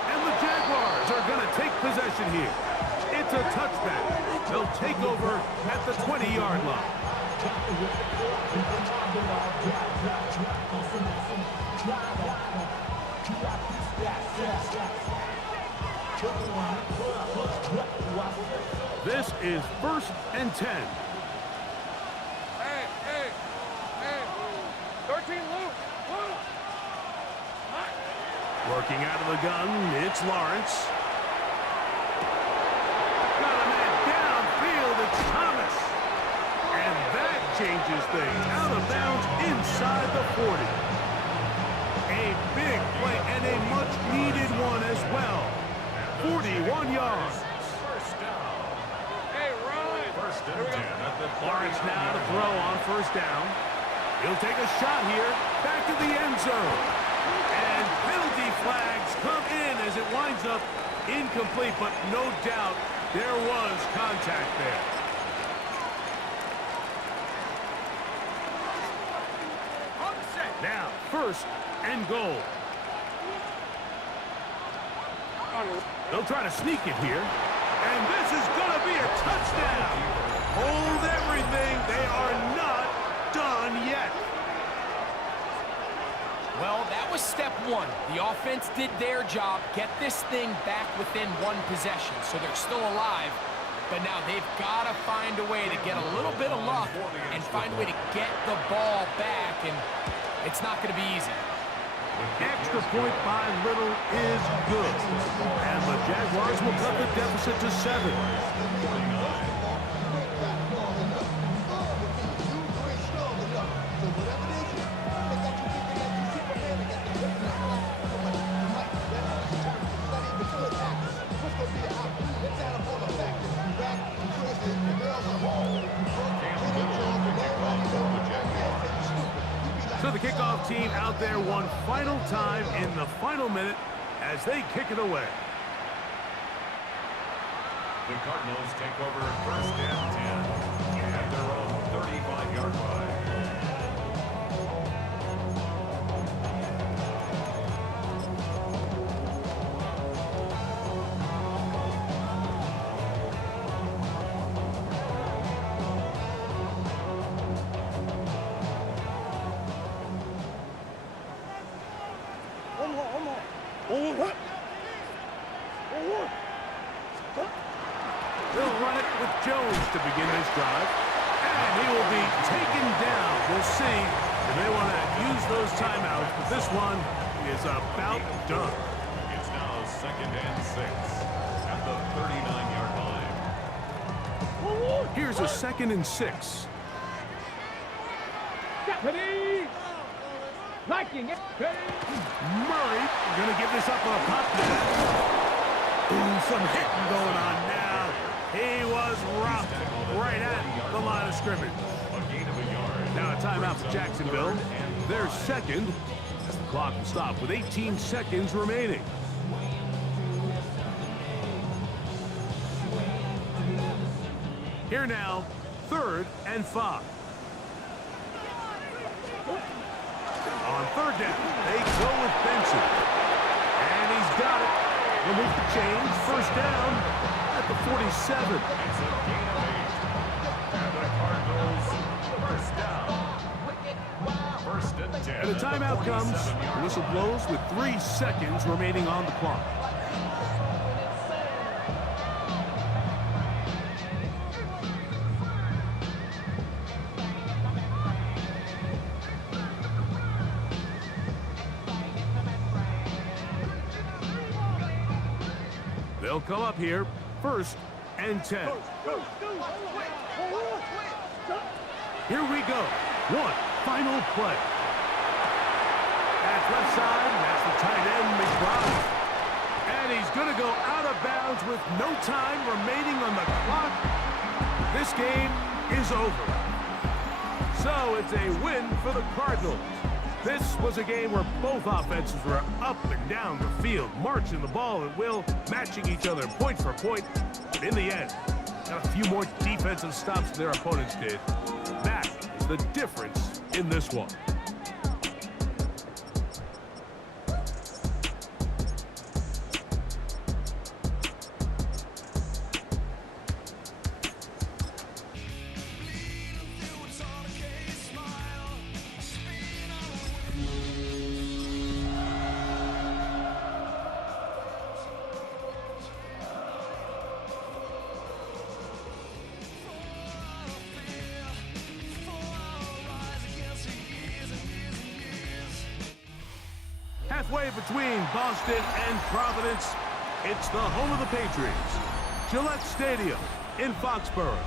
And the Jaguars are going to take possession here. It's a touchback. They'll take over at the 20-yard line. This is 1st and 10. Hey. 13, Luke. Working out of the gun, it's Lawrence. Got a man downfield, it's Thomas. changes things. Out of bounds inside the 40. A big play and a much-needed one as well. 41 yards. First down. Hey, Ryan. First and 10 at the Lawrence now to throw on first down. He'll take a shot here. Back to the end zone. And penalty flags come in as it winds up incomplete, but no doubt there was contact there. Now, first and goal. They'll try to sneak it here. And this is going to be a touchdown. Hold everything. They are not done yet. Well, that was step one. The offense did their job, get this thing back within one possession, so they're still alive. But now they've got to find a way to get a little bit of luck and find a way to get the ball back, and it's not going to be easy. Extra point by Little is good. And the Jaguars will cut the deficit to 7. So the kickoff team out there one final time in the final minute as they kick it away. The Cardinals take over first and 10 at their own 35-yard line. They'll run it with Jones to begin this drive. And he will be taken down. We'll see if they want to use those timeouts, but this one is about done. It's now second and 6 at the 39-yard line. Here's a second and 6. Deputy! Liking it. Murray going to give this up on a pop pass. Ooh, some hitting going on now. He was rocked right at the line of scrimmage. A gain of a yard. Now a timeout for Jacksonville. They're second as the clock will stop with 18 seconds remaining. Here now, 3rd and 5. On 3rd down, they go with Benson. And he's got it. He'll move the chains. First down at the 47. It's a gain of 8. And the Cardinals first down. First and 10. And a timeout comes. The whistle blows with 3 seconds remaining on the clock. They'll come up here, 1st and 10. Here we go. One final play. That's left side. That's the tight end, McBride. And he's going to go out of bounds with no time remaining on the clock. This game is over. So it's a win for the Cardinals. This was a game where both offenses were up and down the field, marching the ball at will, matching each other point for point. But in the end, got a few more defensive stops than their opponents did. That is the difference in this one. Halfway between Boston and Providence, it's the home of the Patriots, Gillette Stadium in Foxborough.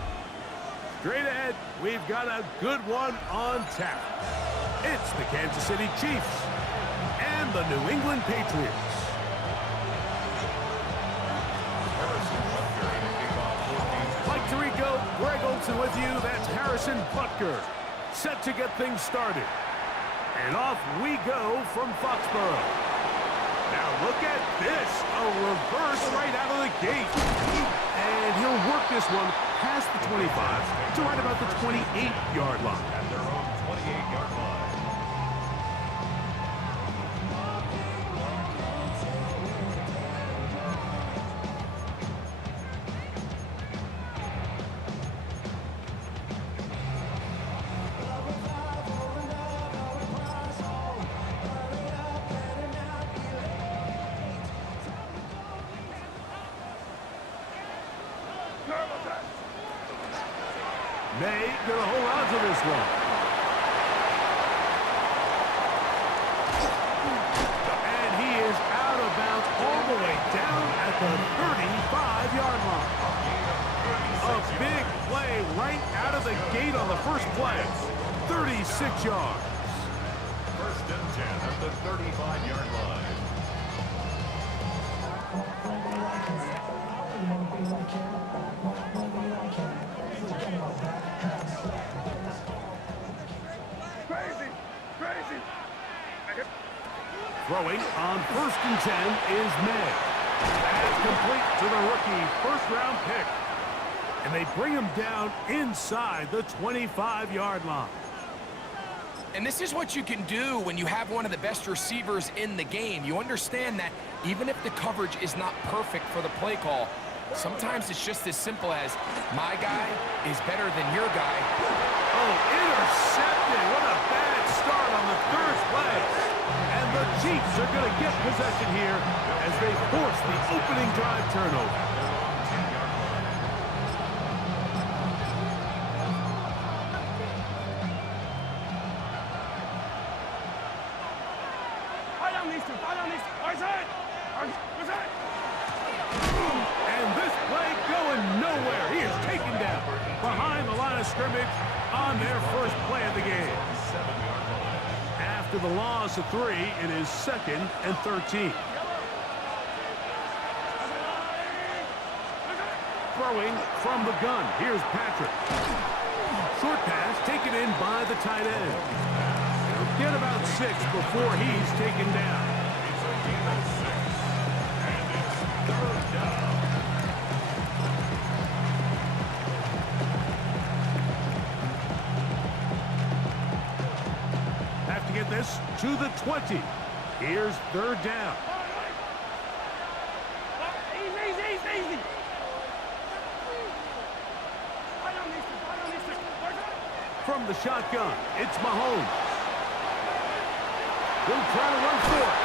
Straight ahead, we've got a good one on tap. It's the Kansas City Chiefs and the New England Patriots. Mike Tirico, Greg Olson with you. That's Harrison Butker. Set to get things started. And off we go from Foxborough. Now look at this. A reverse right out of the gate. And he'll work this one past the 25 to right about the 28-yard line. At their own 28-yard line. May gonna hold on to this one. And he is out of bounds all the way down at the 35-yard line. A big play right out of the gate on the first play. 36 yards. First and 10 at the 35-yard line. Throwing on first and 10 is May. That's complete to the rookie first-round pick. And they bring him down inside the 25-yard line. And this is what you can do when you have one of the best receivers in the game. You understand that even if the coverage is not perfect for the play call, sometimes it's just as simple as, my guy is better than your guy. Oh, intercepted. What a bad start on the third play. And the Chiefs are going to get possession here as they force the opening drive turnover. And this play going nowhere. He is taken down behind the line of scrimmage on their first play of the game. After the loss of 3, it is 2nd and 13. Throwing from the gun. Here's Patrick. Short pass taken in by the tight end. He'll get about 6 before he's taken down. It's a game of 6. And it's 3rd down. Have to get this to the 20. Here's 3rd down. Easy. From the shotgun, it's Mahomes. He'll try to run for it.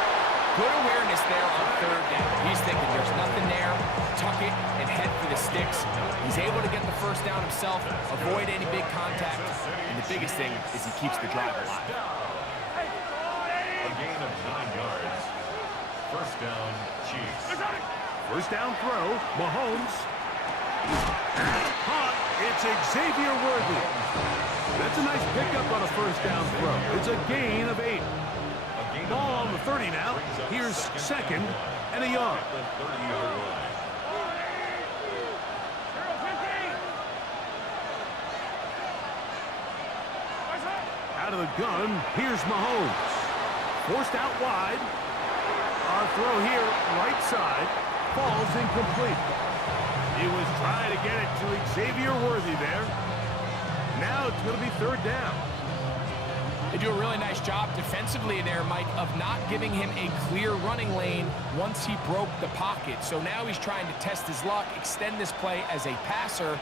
Good awareness there on 3rd down. He's thinking there's nothing there, tuck it and head for the sticks. He's able to get the first down himself, avoid any big contact, and the biggest thing is he keeps the drive alive. A gain of 9 yards. First down, Chiefs. First down throw, Mahomes. Caught, it's Xavier Worthy. That's a nice pickup on a first down throw. It's a gain of 8. Ball on the 30 now. Here's 2nd and a yard. The 30-yard line. Out of the gun, here's Mahomes. Forced out wide. Our throw here, right side, falls incomplete. He was trying to get it to Xavier Worthy there. Now it's going to be 3rd down. They do a really nice job defensively there, Mike, of not giving him a clear running lane once he broke the pocket. So now he's trying to test his luck, extend this play as a passer,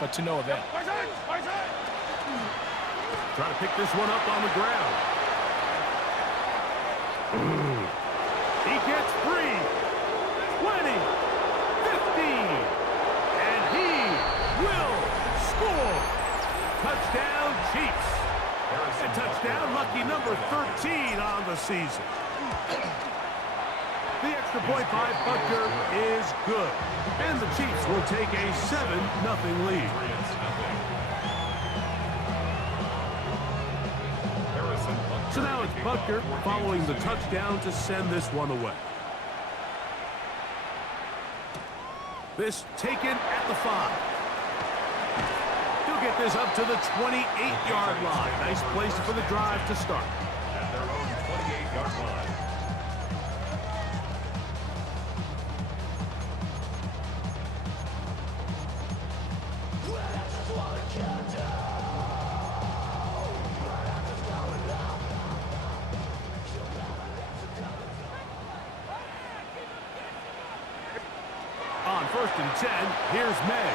but to no avail. Try to pick this one up on the ground. He gets free. 20, 15, and he will score. Touchdown, Chiefs. A touchdown, lucky number 13 on the season. The extra point by Butker is good. And the Chiefs will take a 7-0 lead. Butker following the touchdown to send this one away. This taken at the 5. He'll get this up to the 28-yard line. Nice place for the drive to start. At their own 28-yard line. On 1st and 10, here's May.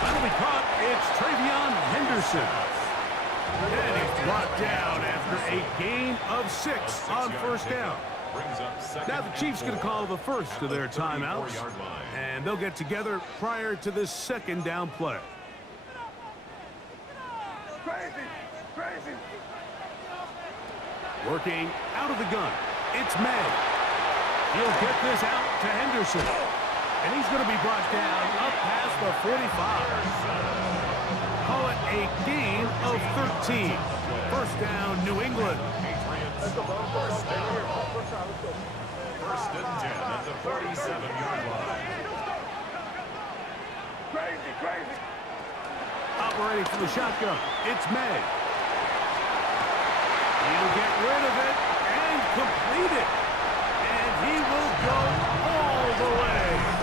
That'll be caught. It's Travion Henderson. And he's brought down after a gain of 6 on 1st down. Now the Chiefs going to call the first of their timeouts, and they'll get together prior to this 2nd down play. Working out of the gun, it's May. He'll get this out to Henderson. And he's going to be brought down up past the 45. Call it a gain of 13. 1st down, New England. First and 10 at the 47-yard line. Operating from the shotgun, it's May. He'll get rid of it and complete it. And he will go all the way.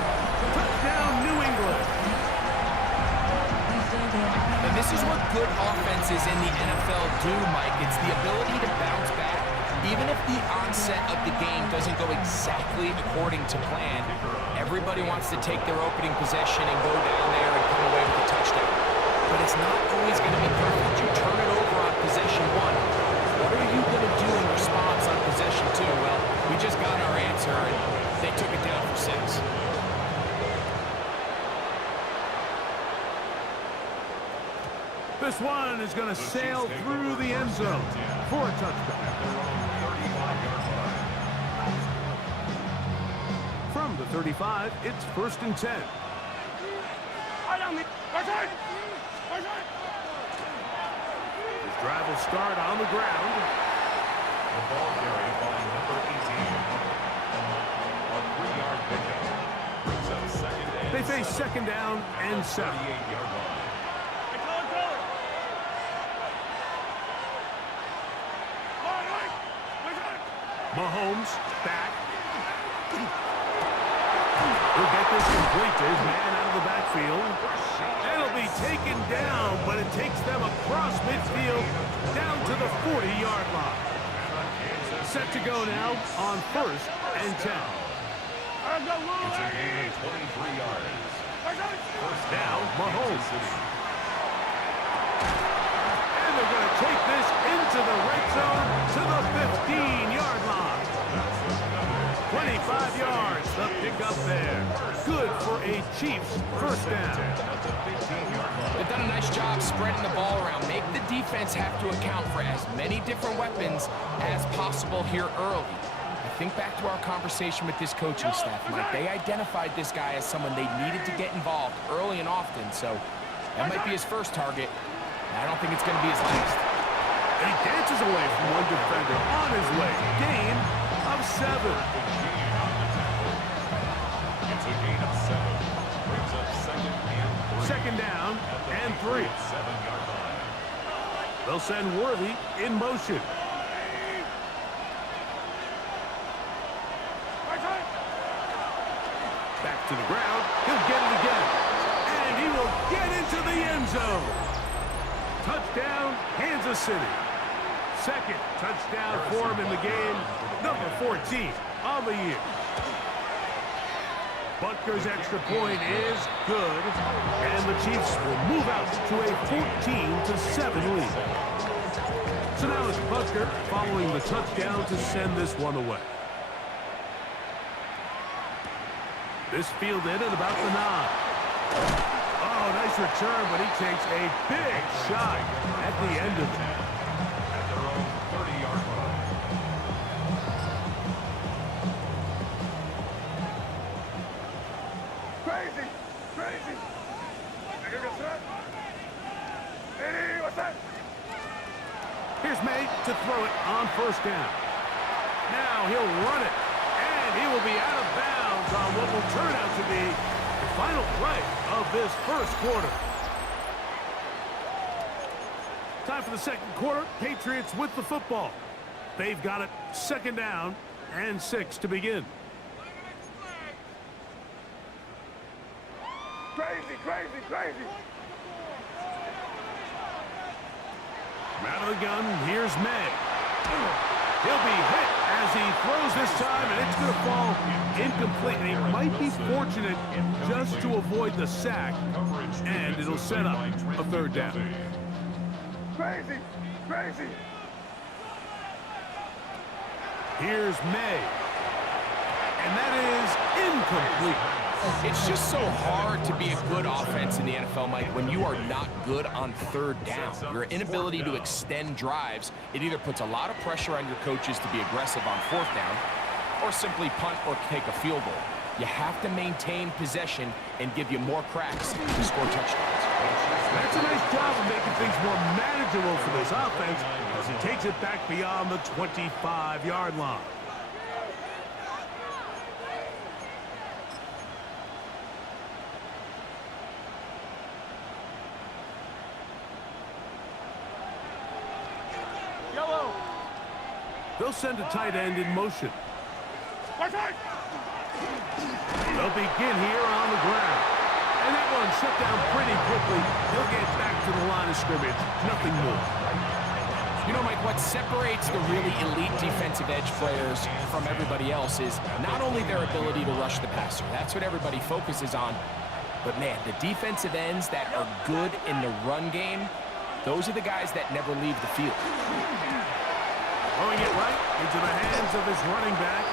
Touchdown, New England. And this is what good offenses in the NFL do, Mike. It's the ability to bounce back. Even if the onset of the game doesn't go exactly according to plan, everybody wants to take their opening possession and go down there and come away with a touchdown. But it's not always going to be perfect. You turn it over on possession 1. What are you going to do in response on possession 2? Well, we just got our answer, and they took it down for 6. This one is going to sail through the end zone for a touchdown. From the 35, it's 1st and 10. This drive will start on the ground. The ball carried by number 18. A 3-yard pickup. Brings up 2nd and They face 2nd down and 7. 38-yard line. Mahomes back. He'll get this complete to his man out of the backfield. It'll be taken down, but it takes them across midfield down to the 40-yard line. Set to go now on 1st and 10. It's a gain of 23 yards. First Now, down, Mahomes. Kansas City. And they're going to take this into the red zone to the 15-yard line. 25 yards, the pickup there. Good for a Chiefs 1st down. They've done a nice job spreading the ball around. Make the defense have to account for as many different weapons as possible here early. I think back to our conversation with this coaching staff, Mike. They identified this guy as someone they needed to get involved early and often, so that might be his first target. I don't think it's going to be his last. And he dances away from one defender on his way. Gain of 7. It's a gain of 7. Brings up 2nd and 3. 2nd down and 3. 7-yard line. They'll send Worthy in motion. Back to the ground. He'll get it again. And he will get into the end zone. Touchdown, Kansas City. 2nd touchdown for him in the game. Number 14 on the year. Butker's extra point is good. And the Chiefs will move out to a 14-7 lead. So now it's Butker following the touchdown to send this one away. This fielded at about the 9. Oh, nice return, but he takes a big shot at the end of it. At their own 30-yard line. Here's May to throw it on first down. Now he'll run it, and he will be out of bounds on what will turn out to be the final play of this first quarter. Time for the second quarter. Patriots with the football. They've got it 2nd down and 6 to begin. Crazy, crazy, crazy. Out of the gun, here's May. He'll be hit as he throws this time, and it's going to fall incomplete. And he might be fortunate just to avoid the sack, and it'll set up a 3rd down. Crazy, crazy. Here's May. And that is incomplete. It's just so hard to be a good offense in the NFL, Mike, when you are not good on 3rd down. Your inability to extend drives, it either puts a lot of pressure on your coaches to be aggressive on 4th down or simply punt or take a field goal. You have to maintain possession and give you more cracks to score touchdowns. That's a nice job of making things more manageable for this offense as he takes it back beyond the 25-yard line. Yellow. They'll send a tight end in motion. They'll begin here on the ground. And that one shut down pretty quickly. He'll get back to the line of scrimmage. Nothing more. You know, Mike, what separates the really elite defensive edge players from everybody else is not only their ability to rush the passer. That's what everybody focuses on. But, man, the defensive ends that are good in the run game, those are the guys that never leave the field. Throwing it right into the hands of his running back.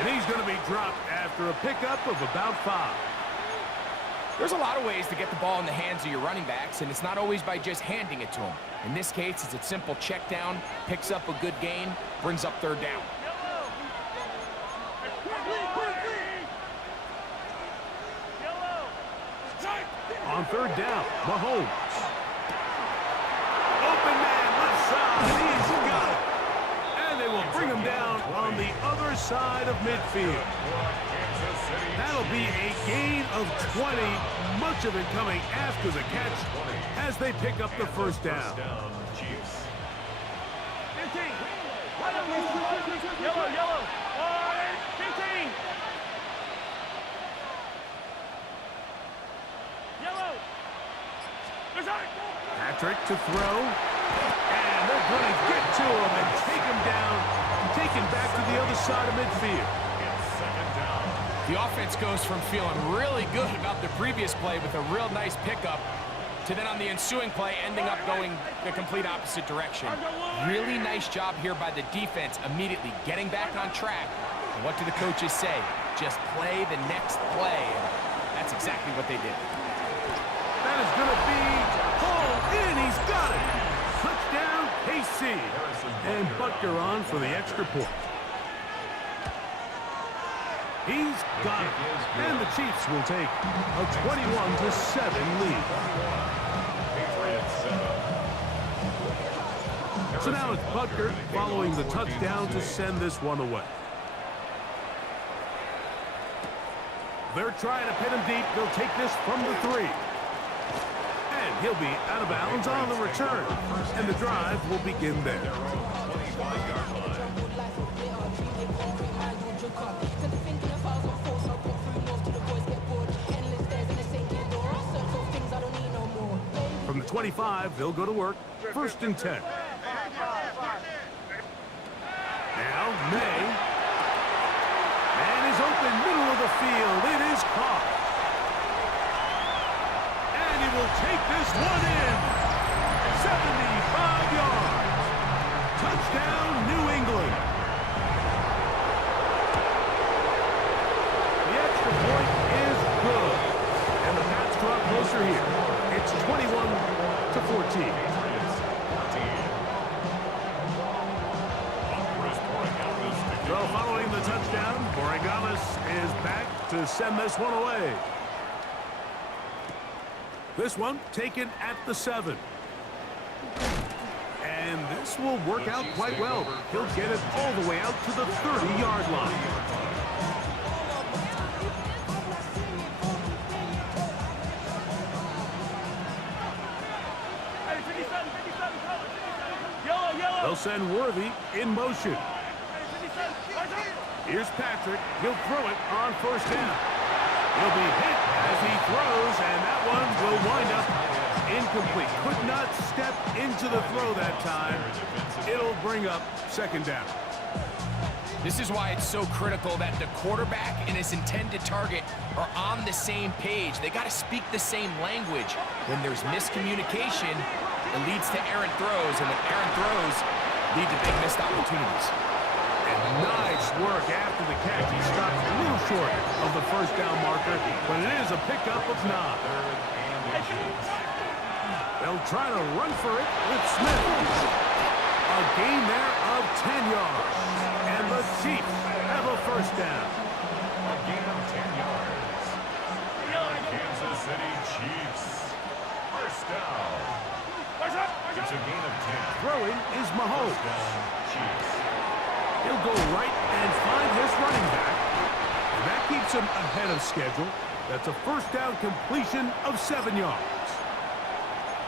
And he's going to be dropped after a pickup of about 5. There's a lot of ways to get the ball in the hands of your running backs, and it's not always by just handing it to them. In this case, it's a simple check down, picks up a good gain, brings up 3rd down. On 3rd down, Mahomes. Open man, left side, he's got it. And they will bring him down on the other side of midfield. That'll be a gain of 20, much of it coming after the catch as they pick up the 1st down. Chiefs. 15. Yellow, yellow. 15. Yellow. Patrick to throw. And they're going to get to him and take him down, take him back to the other side of midfield. It's 2nd down. The offense goes from feeling really good about the previous play with a real nice pickup to then on the ensuing play ending up going the complete opposite direction. Really nice job here by the defense immediately getting back on track. And what do the coaches say? Just play the next play. And that's exactly what they did. That is going to be hauled in. He's got it. Touchdown, KC. And Butker on for the extra point. He's got it. And the Chiefs will take a 21-7 lead. So now it's Butker following the touchdown to send this one away. They're trying to pin him deep. They'll take this from the 3. And he'll be out of bounds on the return. And the drive will begin there. From the 25, they'll go to work. 1st and 10. Now, May. And is open middle of the field. It is caught. And he will take this one in. 75 yards. Touchdown, New England. The extra point is good. And the Pats draw closer here. It's 21-14. So following the touchdown, Borregales is back to send this one away. This one taken at the 7. And This will work out quite well. He'll get it all the way out to the 30-yard line. They'll send Worthy in motion. Here's Patrick. He'll throw it on first down. He'll be hit as he throws, and that one will wind up incomplete. Could not step into the throw that time. It'll bring up second down. This is why it's so critical that the quarterback and his intended target are on the same page. They got to speak the same language. When there's miscommunication, it leads to errant throws, and when errant throws lead to big missed opportunities. And nice work after the catch. He stopped a little short of the first down marker, but it is a pickup of 9. They'll try to run for it with Smith. A gain there of 10 yards. And the Chiefs have a first down. A gain of 10 yards. Kansas City Chiefs. First down. It's a gain of 10. Throwing is Mahomes. Chiefs. He'll go right and find his running back. And that keeps him ahead of schedule. That's a first down completion of 7 yards.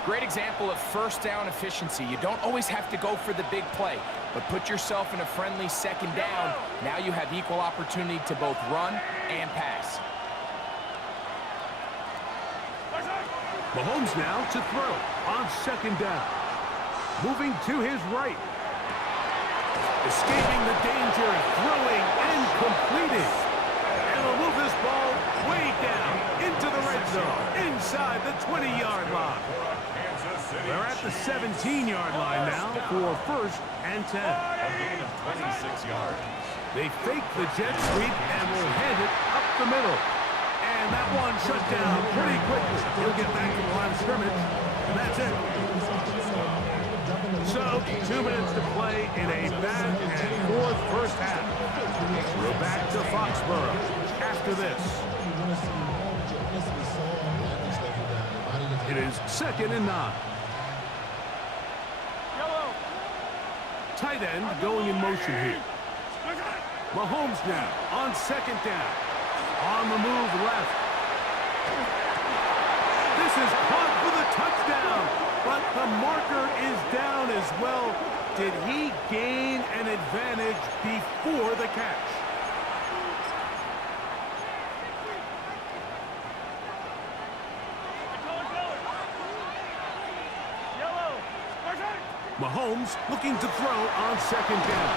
Great example of first down efficiency. You don't always have to go for the big play, but put yourself in a friendly second down. Now you have equal opportunity to both run and pass. Mahomes now to throw on second down. Moving to his right. Escaping the danger, throwing and completing. And will move this ball way down into the red zone, inside the 20-yard line. They're at the 17-yard line now for first and 10. A gain of 26 yards. They fake the jet sweep and will hand it up the middle. And that one shut down pretty quickly. He'll get back to the line of scrimmage, and that's it. So, 2 minutes to play in a back-and-forth first half. We're back to Foxborough after this. It is 2nd and 9. Tight end going in motion here. Mahomes now on second down. On the move left. This is caught for the touchdown, but the marker is down as well. Did he gain an advantage before the catch? Mahomes looking to throw on second down.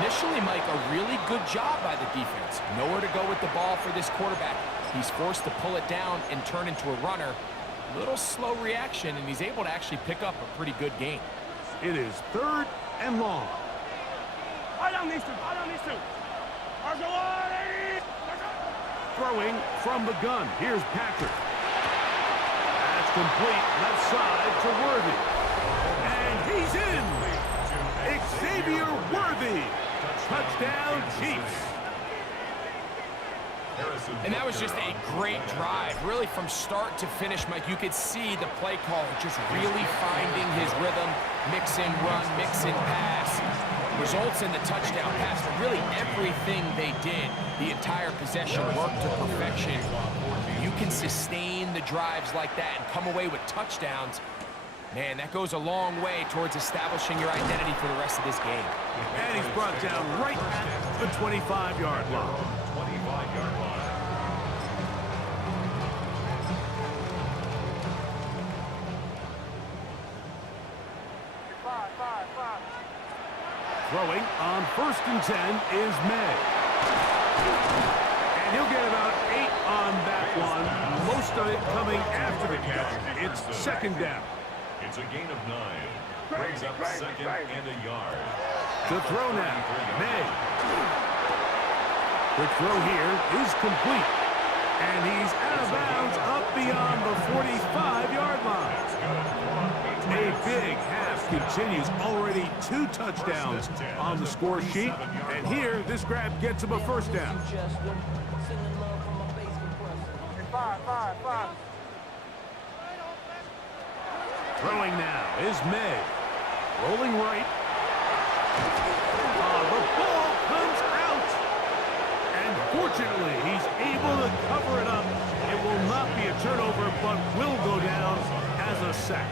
Initially, Mike, a really good job by the defense. Nowhere to go with the ball for this quarterback. He's forced to pull it down and turn into a runner. A little slow reaction, and he's able to actually pick up a pretty good gain. It is 3rd and long. Throwing from the gun. Here's Patrick. That's complete left side to Worthy. And he's in. Xavier Worthy. Touchdown, Chiefs. And that was just a great drive. Really, from start to finish, Mike, you could see the play caller just really finding his rhythm. Mix in run, mix in pass. Results in the touchdown pass. But really, everything they did, the entire possession worked to perfection. You can sustain the drives like that and come away with touchdowns. Man, that goes a long way towards establishing your identity for the rest of this game. And he's brought down right at the 25-yard line. 25-yard line. Throwing on 1st and 10 is May. And he'll get about 8 on that one. Most of it coming after the catch. It's 2nd down. It's a gain of 9. Brings up 2nd and a yard. The throw now. May. The throw here is complete. And he's out of bounds up beyond the 45-yard line. A big half continues. Already 2 touchdowns on the score sheet. And here, this grab gets him a first down. Throwing now is May. Rolling right. The ball comes out. And fortunately, he's able to cover it up. It will not be a turnover, but will go down as a sack.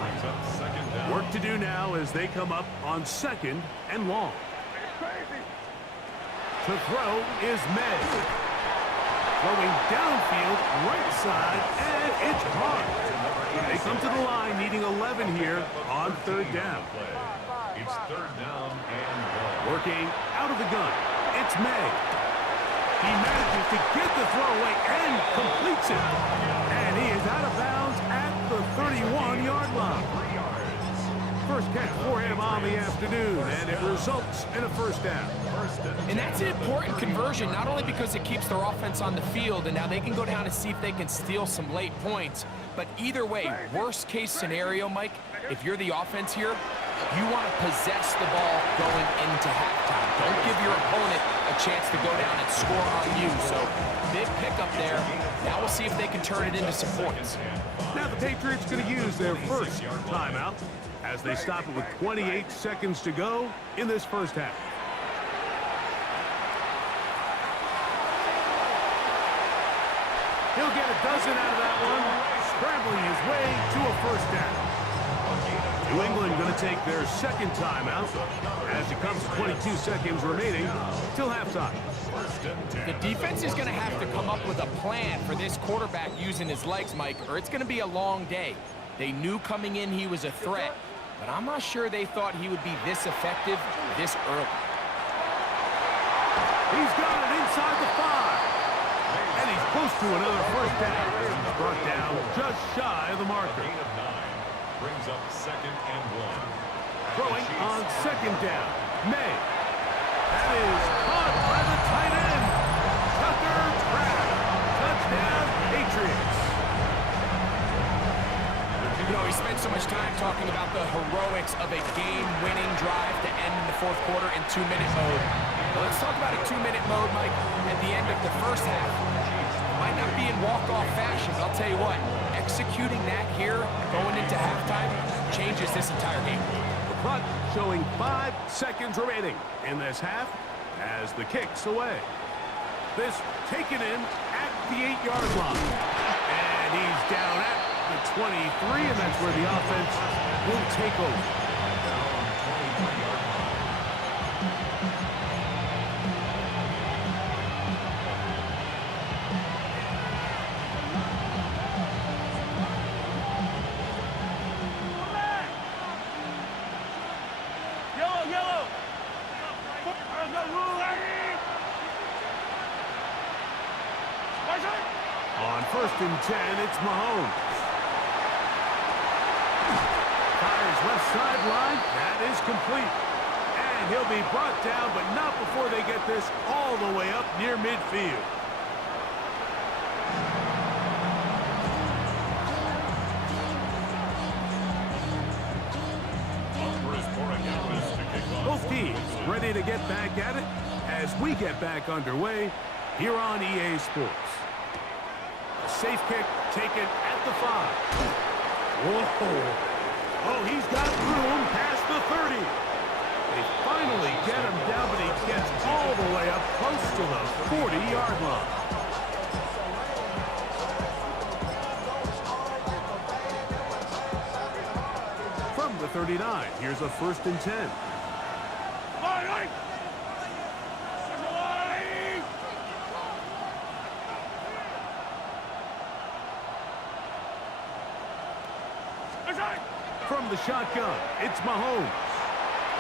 Work to do now as they come up on 2nd and long. To throw is May. Throwing downfield, right side, and it's caught. They come to the line needing 11 here on 3rd down. It's 3rd down and 1. Working out of the gun, it's May. He manages to get the throw away and completes it. And he is out of bounds at the 31-yard line. First catch for him on the afternoon, and it results in a 1st down. And that's an important conversion, not only because it keeps their offense on the field, and now they can go down and see if they can steal some late points. But either way, worst case scenario, Mike, if you're the offense here, you want to possess the ball going into halftime. Don't give your opponent a chance to go down and score on you. So big pickup there. Now we'll see if they can turn it into some points. Now the Patriots going to use their first timeout as they stop it with 28 seconds to go in this 1st half. He'll get a dozen out of that one, scrambling his way to a 1st down. New England going to take their 2nd timeout as it comes to 22 seconds remaining till halftime. The defense is going to have to come up with a plan for this quarterback using his legs, Mike, or it's going to be a long day. They knew coming in he was a threat, but I'm not sure they thought he would be this effective this early. He's got it inside the 5. And he's close to another 1st down. He's brought down just shy of the marker. Brings up 2nd and 1. Throwing on 2nd down. May. That is caught by the tight end. Tucker Trapp. Touchdown, Patriots. You know, he spent so much time talking about the heroics of a game-winning drive to end in the 4th quarter in 2-minute mode. But let's talk about a 2-minute mode, Mike, at the end of the 1st half. It might not be in walk-off fashion, but I'll tell you what, executing that here, going into halftime, changes this entire game. The clock showing 5 seconds remaining in this half as the kick's away. This taken in at the 8-yard line. And he's down at the 23, and that's where the offense will take over. On 1st and 10, it's Mahomes. Fires left sideline. That is complete. And he'll be brought down, but not before they get this all the way up near midfield. Both teams ready to get back at it as we get back underway here on EA Sports. A safe kick taken at the 5. Whoa. Oh, he's got room past the 30. They finally get him down, but he gets all the way up close to the 40-yard line. From the 39, here's a 1st and 10. From the shotgun, it's Mahomes.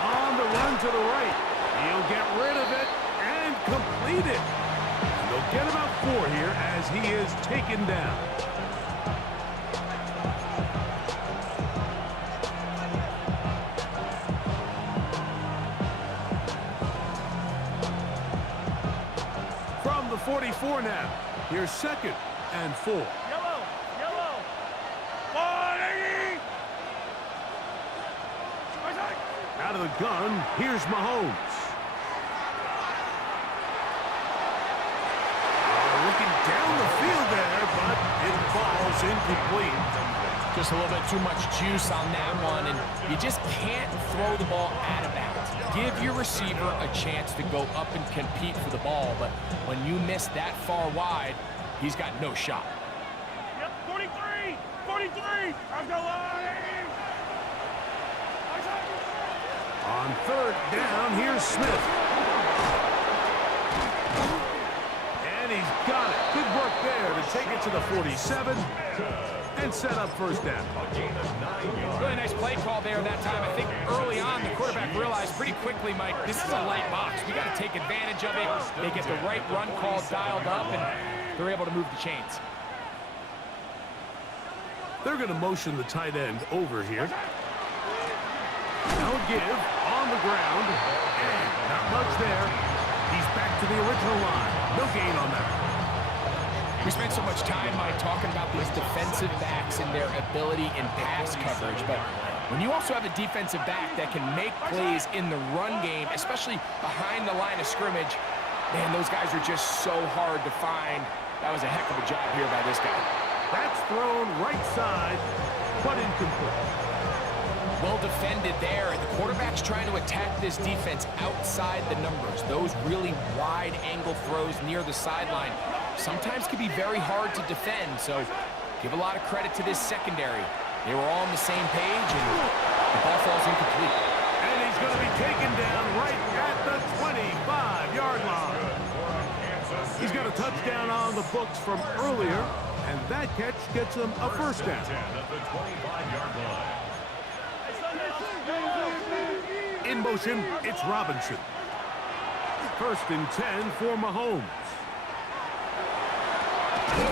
On the run to the right. He'll get rid of it and complete it. And they'll get about 4 here as he is taken down. From the 44 now. Here's 2nd and 4. Out of the gun, here's Mahomes. Looking down the field there, but it falls incomplete. Just a little bit too much juice on that one, and you just can't throw the ball out of bounds. Give your receiver a chance to go up and compete for the ball, but when you miss that far wide, he's got no shot. Yep, 43! 43! I'm the line! On third down, here's Smith. And he's got it. Good work there to take it to the 47 and set up first down. Really nice play call there that time. I think early on the quarterback realized pretty quickly, Mike, this is a light box. We got to take advantage of it. They get the right run call dialed up, and they're able to move the chains. They're going to motion the tight end over here. No give on the ground, and not much there. He's back to the original line. No gain on that. We spent so much time, Mike, talking about these defensive backs and their ability in pass coverage, but when you also have a defensive back that can make plays in the run game, especially behind the line of scrimmage, man, those guys are just so hard to find. That was a heck of a job here by this guy. That's thrown right side, but incomplete. Well defended there, and the quarterback's trying to attack this defense outside the numbers. Those really wide angle throws near the sideline sometimes can be very hard to defend, so give a lot of credit to this secondary. They were all on the same page, and the ball falls incomplete. And he's going to be taken down right at the 25-yard line. He's got a touchdown on the books from earlier, and that catch gets him a first down. In motion, it's Robinson. First and 10 for Mahomes. And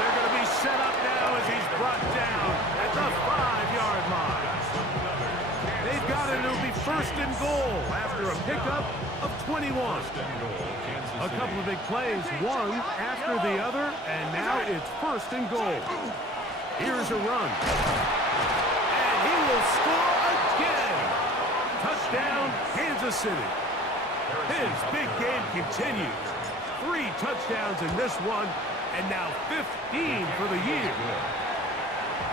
they're going to be set up now as he's brought down at the 5-yard line. They've got it. It'll be first and goal after a pickup of 21. A couple of big plays, one after the other, and now it's first and goal. Here's a run. And he will score again. Touchdown, Kansas City. His big game continues. 3 touchdowns in this one, and now 15 for the year.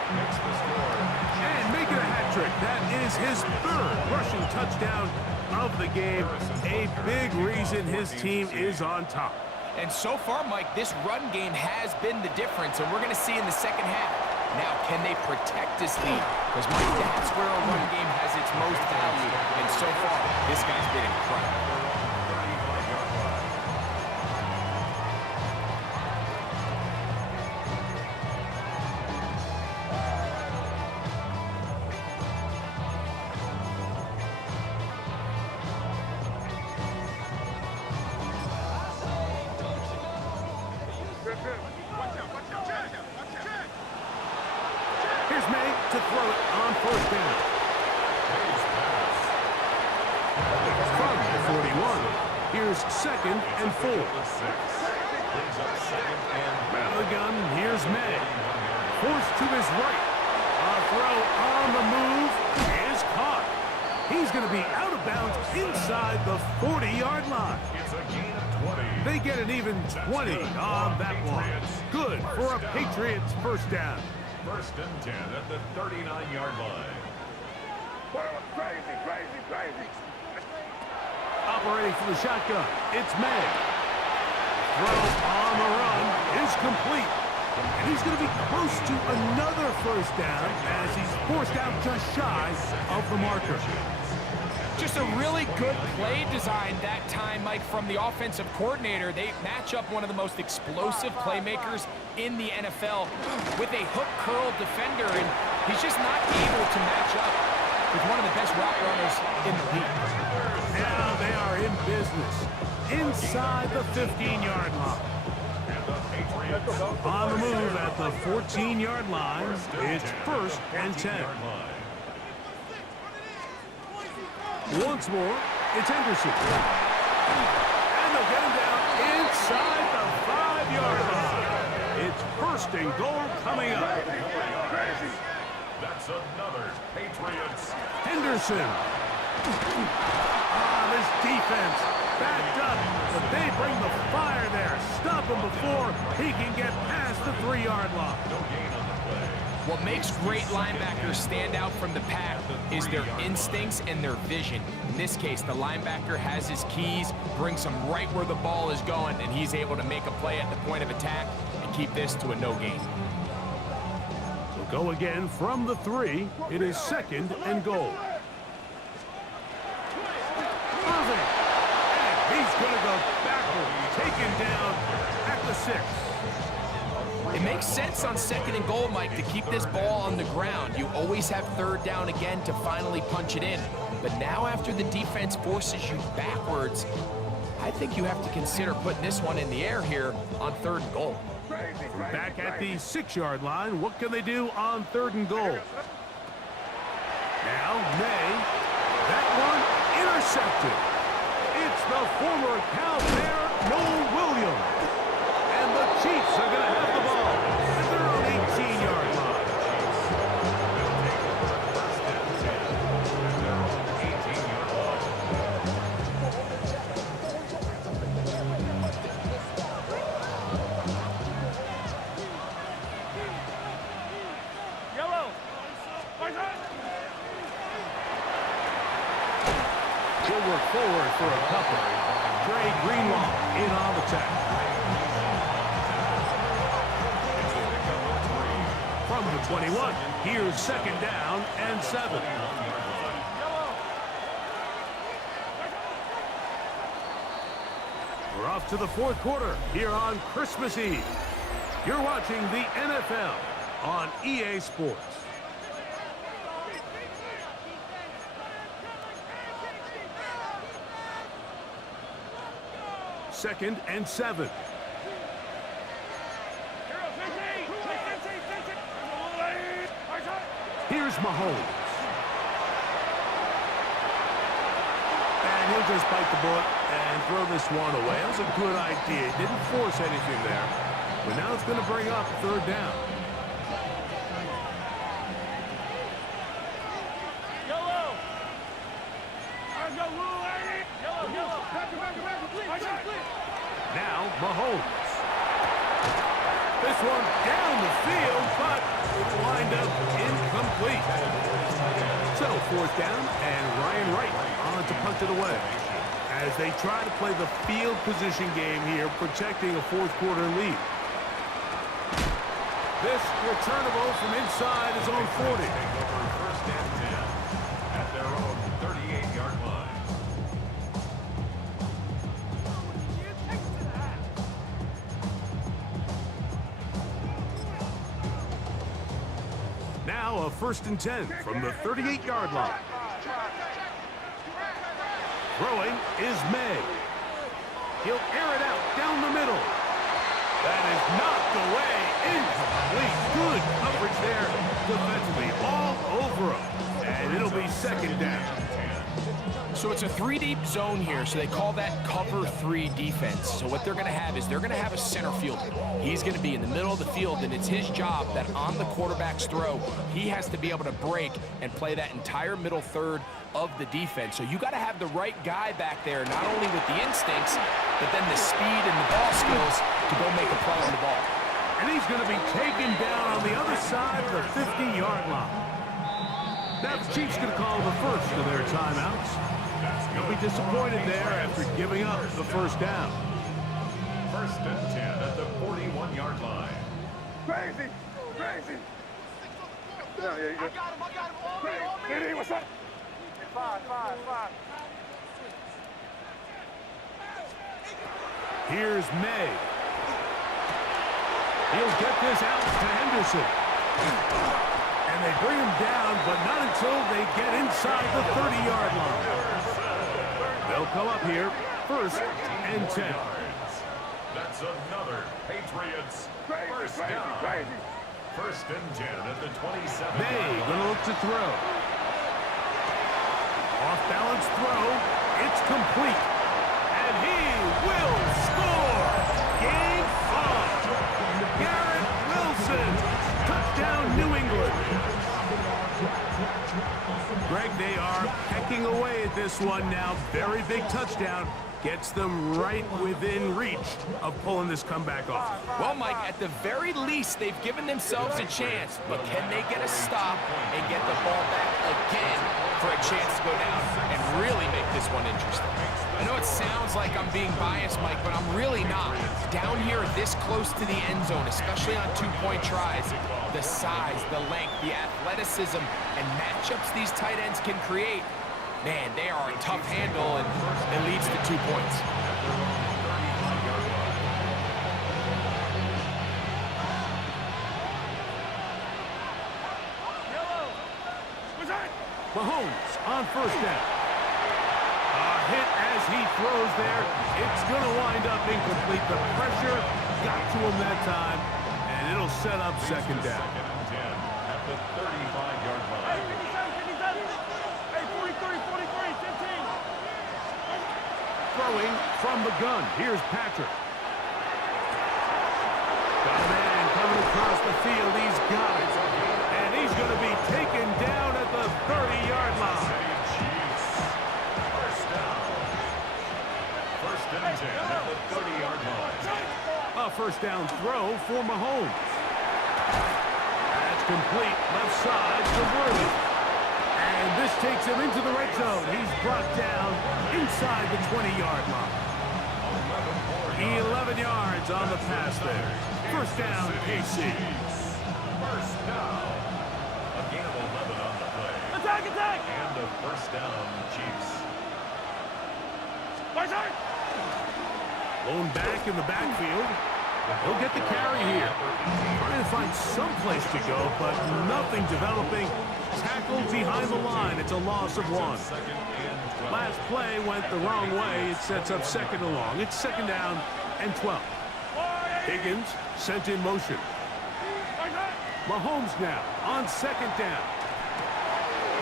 And making a hat trick. That is his 3rd rushing touchdown of the game. A big reason his team is on top. And so far, Mike, this run game has been the difference, and we're going to see in the second half. Now, can they protect this lead? Because, Mike, that's where a run game has its most value. And so far, this guy's been incredible. Here's May to throw it on first down. From the 41, here's second and 4. Out of the gun, here's May. Forced to his right. A throw on the move is caught. He's going to be out of bounds inside the 40-yard line. It's a gain of 20. They get an even 20 on that one. Good for a Patriots first down. First and 10 at the 39-yard line. Crazy, crazy, crazy. Operating from the shotgun, it's May. Throw on the run is complete. And he's going to be close to another first down as he's forced out just shy of the marker. Just a really good play design that time, Mike, from the offensive coordinator. They match up one of the most explosive playmakers in the NFL with a hook curl defender, and he's just not able to match up with one of the best route runners in the league. Now they are in business inside the 15-yard line. On the move at the 14-yard line, it's first and 10. Once more, it's Henderson. And they'll get him down inside the 5-yard line. It's first and goal coming up. That's another Patriots. Henderson. This defense backed up, but they bring the fire there. Stop him before he can get past the 3-yard line. No gain on the play. What makes great linebackers stand out from the pack is their instincts and their vision. In this case, the linebacker has his keys, brings him right where the ball is going, and he's able to make a play at the point of attack and keep this to a no gain. We'll go again from the 3. It is 2nd and goal. Irving. And he's going to go backwards, taken down at the 6. It makes sense on 2nd and goal, Mike, to keep this ball on the ground. You always have 3rd down again to finally punch it in. But now after the defense forces you backwards, I think you have to consider putting this one in the air here on 3rd and goal. From back at the 6-yard line, what can they do on 3rd and goal? Now, May. That one intercepted. It's the former Cal Bear, Noel Williams. And the Chiefs are going to have the ball at their own 18-yard line. Yellow. He'll work forward for a couple. Trey Greenlaw in on the tackle. From the 21, here's 2nd down and 7. We're off to the 4th quarter here on Christmas Eve. You're watching the NFL on EA Sports. Second and 7. Here's Mahomes. And he'll just bite the bullet and throw this one away. That was a good idea. Didn't force anything there. But now it's going to bring up 3rd down. Yellow. Now Mahomes. This one down the field, but it wind up incomplete. So 4th down, and Ryan Wright on to punt it away. As they try to play the field position game here, protecting a 4th quarter lead. This returnable from inside his own 40. First and 10 at their own 38-yard line. Now a 1st and 10 from the 38-yard line. Throwing is May. He'll air it out down the middle. That is knocked away. Incomplete. Good coverage there defensively. All over him. And it'll be 2nd down. So it's a 3-deep zone here, so they call that cover 3 defense. So what they're going to have is they're going to have a center fielder. He's going to be in the middle of the field, and it's his job that on the quarterback's throw, he has to be able to break and play that entire middle third of the defense. So you got to have the right guy back there, not only with the instincts, but then the speed and the ball skills to go make a play on the ball. And he's going to be taken down on the other side of the 50-yard line. Now the Chiefs going to call the first of their timeouts. They'll be disappointed there after giving up the 1st down. 1st and 10 at the 41-yard line. Crazy. Yeah, you go. I got him. Crazy. What's up? 5. Here's May. He'll get this out to Henderson. And they bring him down, but not until they get inside the 30-yard line. They'll come up here, 1st and 10. That's another Patriots first down. 1st and 10 at the 27. May gonna look to throw. Off-balance throw. It's complete. And he will score. Game on. Garrett Wilson. Touchdown, New England. Greg, they are pecking away at this one now. Very big touchdown. Gets them right within reach of pulling this comeback off. Well, Mike, at the very least, they've given themselves a chance, but can they get a stop and get the ball back again for a chance to go down and really make this one interesting? I know it sounds like I'm being biased, Mike, but I'm really not. Down here this close to the end zone, especially on two-point tries, the size, the length, the athleticism, and matchups these tight ends can create, man, they are a tough handle, and it leads to 2 points. Mahomes on first down. A hit as he throws there. It's going to wind up incomplete. The pressure got to him that time, and it'll set up second down. Second and 10 at the 35-yard line. Throwing from the gun. Here's Patrick. Got a man coming across the field. He's got it. And he's going to be taken down at the 30-yard line. Chiefs. First down. First and 10 at the 30-yard line. A first down throw for Mahomes. That's complete. Left side to Worthy. And this takes him into the red zone. He's brought down inside the 20-yard line. 11 yards on the pass there. First down, KC. First down. A gain of 11 on the play. Attack, attack! And a first down, Chiefs. Lone back in the backfield. He'll get the carry here. Trying to find some place to go, but nothing developing. Tackled behind the line. It's a loss of 1. Last play went the wrong way. It sets up second and long. It's second down and 12. Higgins sent in motion. Mahomes now on second down.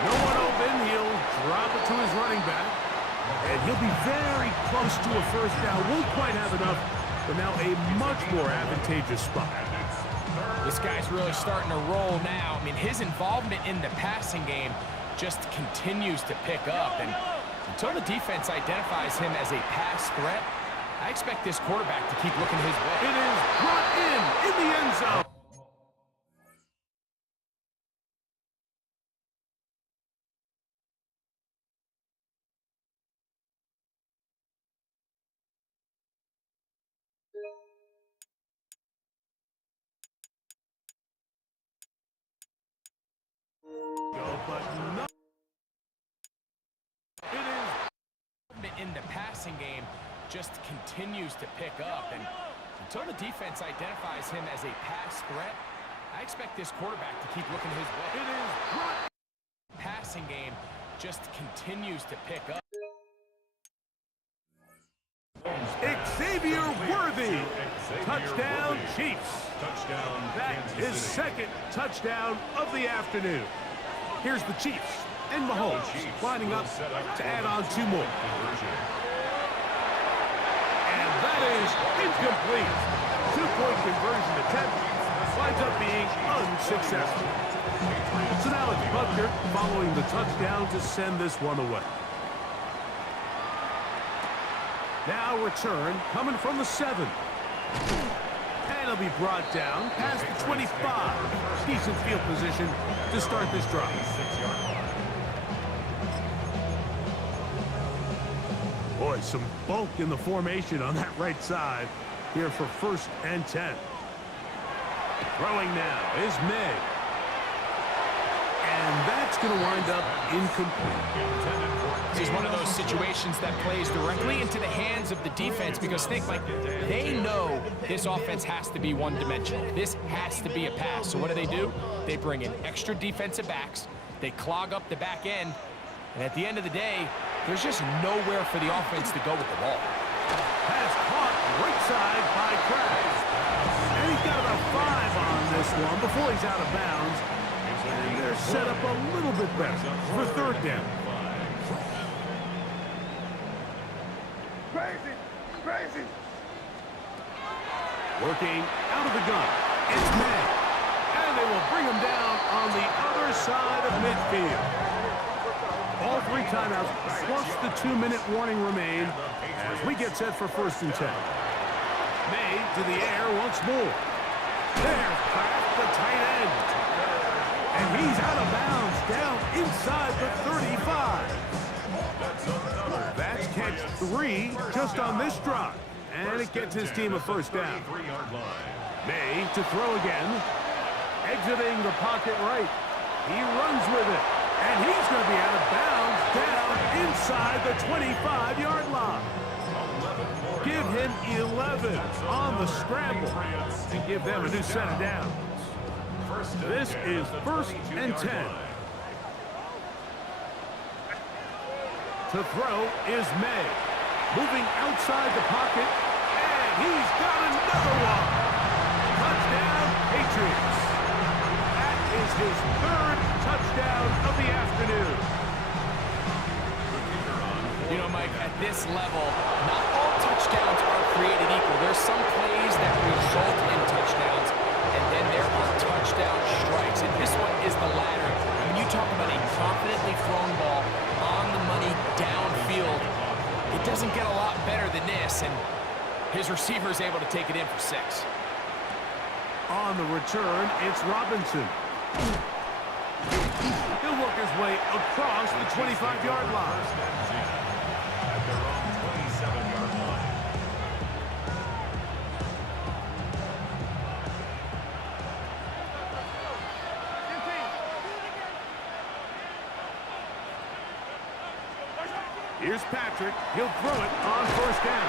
No one open. He'll drop it to his running back. And he'll be very close to a first down. Won't quite have enough, but now a much more advantageous spot. This guy's really starting to roll now. I mean, his involvement in the passing game just continues to pick up. And until the defense identifies him as a pass threat, I expect this quarterback to keep looking his way. It is brought in the end zone. But no. It is in the passing game just continues to pick up, and until the defense identifies him as a pass threat, I expect this quarterback to keep looking his way. It is brought. Passing game just continues to pick up. Xavier Worthy. Touchdown, Chiefs. Touchdown, That Kansas is City. second touchdown of the afternoon. Here's the Chiefs and Mahomes lining up to add on 2 more. And that is incomplete. 2-point conversion attempt winds up being unsuccessful. So now it's Butker following the touchdown to send this one away. Now return coming from the 7. And it'll be brought down past the 25. Decent field position to start this drive. Boy, some bulk in the formation on that right side here for first and 10. Throwing now is May. And that's going to wind up incomplete. This is one of those situations that plays directly into the hands of the defense because think, like, they know this offense has to be one-dimensional. This has to be a pass. So what do? They bring in extra defensive backs. They clog up the back end. And at the end of the day, there's just nowhere for the offense to go with the ball. Pass caught right side by Krabs. And he's got about 5 on this one before he's out of bounds. And they're set up a little bit better for third down. Crazy! Working out of the gun. It's May. And they will bring him down on the other side of midfield. All 3 timeouts plus the 2-minute warning remain as we get set for 1st and 10. May to the air once more. There's Kraft, the tight end. And he's out of bounds, down inside the 35. That's catch 3 just on this drive. And it gets his team a 1st down. May to throw again. Exiting the pocket right. He runs with it. And he's going to be out of bounds, down inside the 25-yard line. Give him 11 on the scramble and give them a new set of downs. This is 1st and 10. To throw is May. Moving outside the pocket, and he's got another one. Touchdown, Patriots. That is his 3rd touchdown of the afternoon. You know, Mike, at this level, not all touchdowns are created equal. There's some plays that result in touchdowns, and then there are touchdown strikes. And this one is the latter. When you talk about a confidently thrown ball on the money downfield, it doesn't get a lot better than this, and his receiver is able to take it in for 6. On the return, it's Robinson. He'll work his way across the 25-yard line. At their own 27-yard line. Here's Patrick. He'll throw it on 1st down.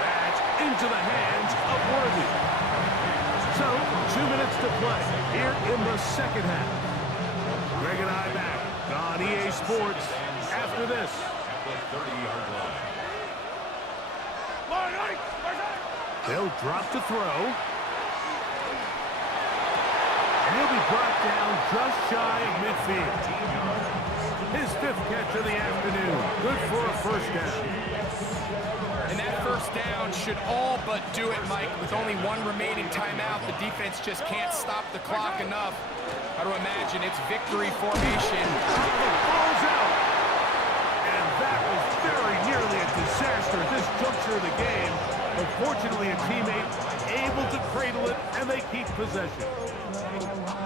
That's into the hands of Worthy. So, 2 minutes to play here in the 2nd half. Greg and I back on EA Sports after this. At the 30-yard line. They'll drop to throw. And he'll be brought down just shy of midfield. His 5th catch of the afternoon. Good for a 1st down. And that 1st down should all but do it, Mike. With only 1 remaining timeout, the defense just can't stop the clock enough. Got to imagine it's victory formation. Ball's out. And that was very nearly a disaster at this juncture of the game. But fortunately, a teammate able to cradle it, and they keep possession.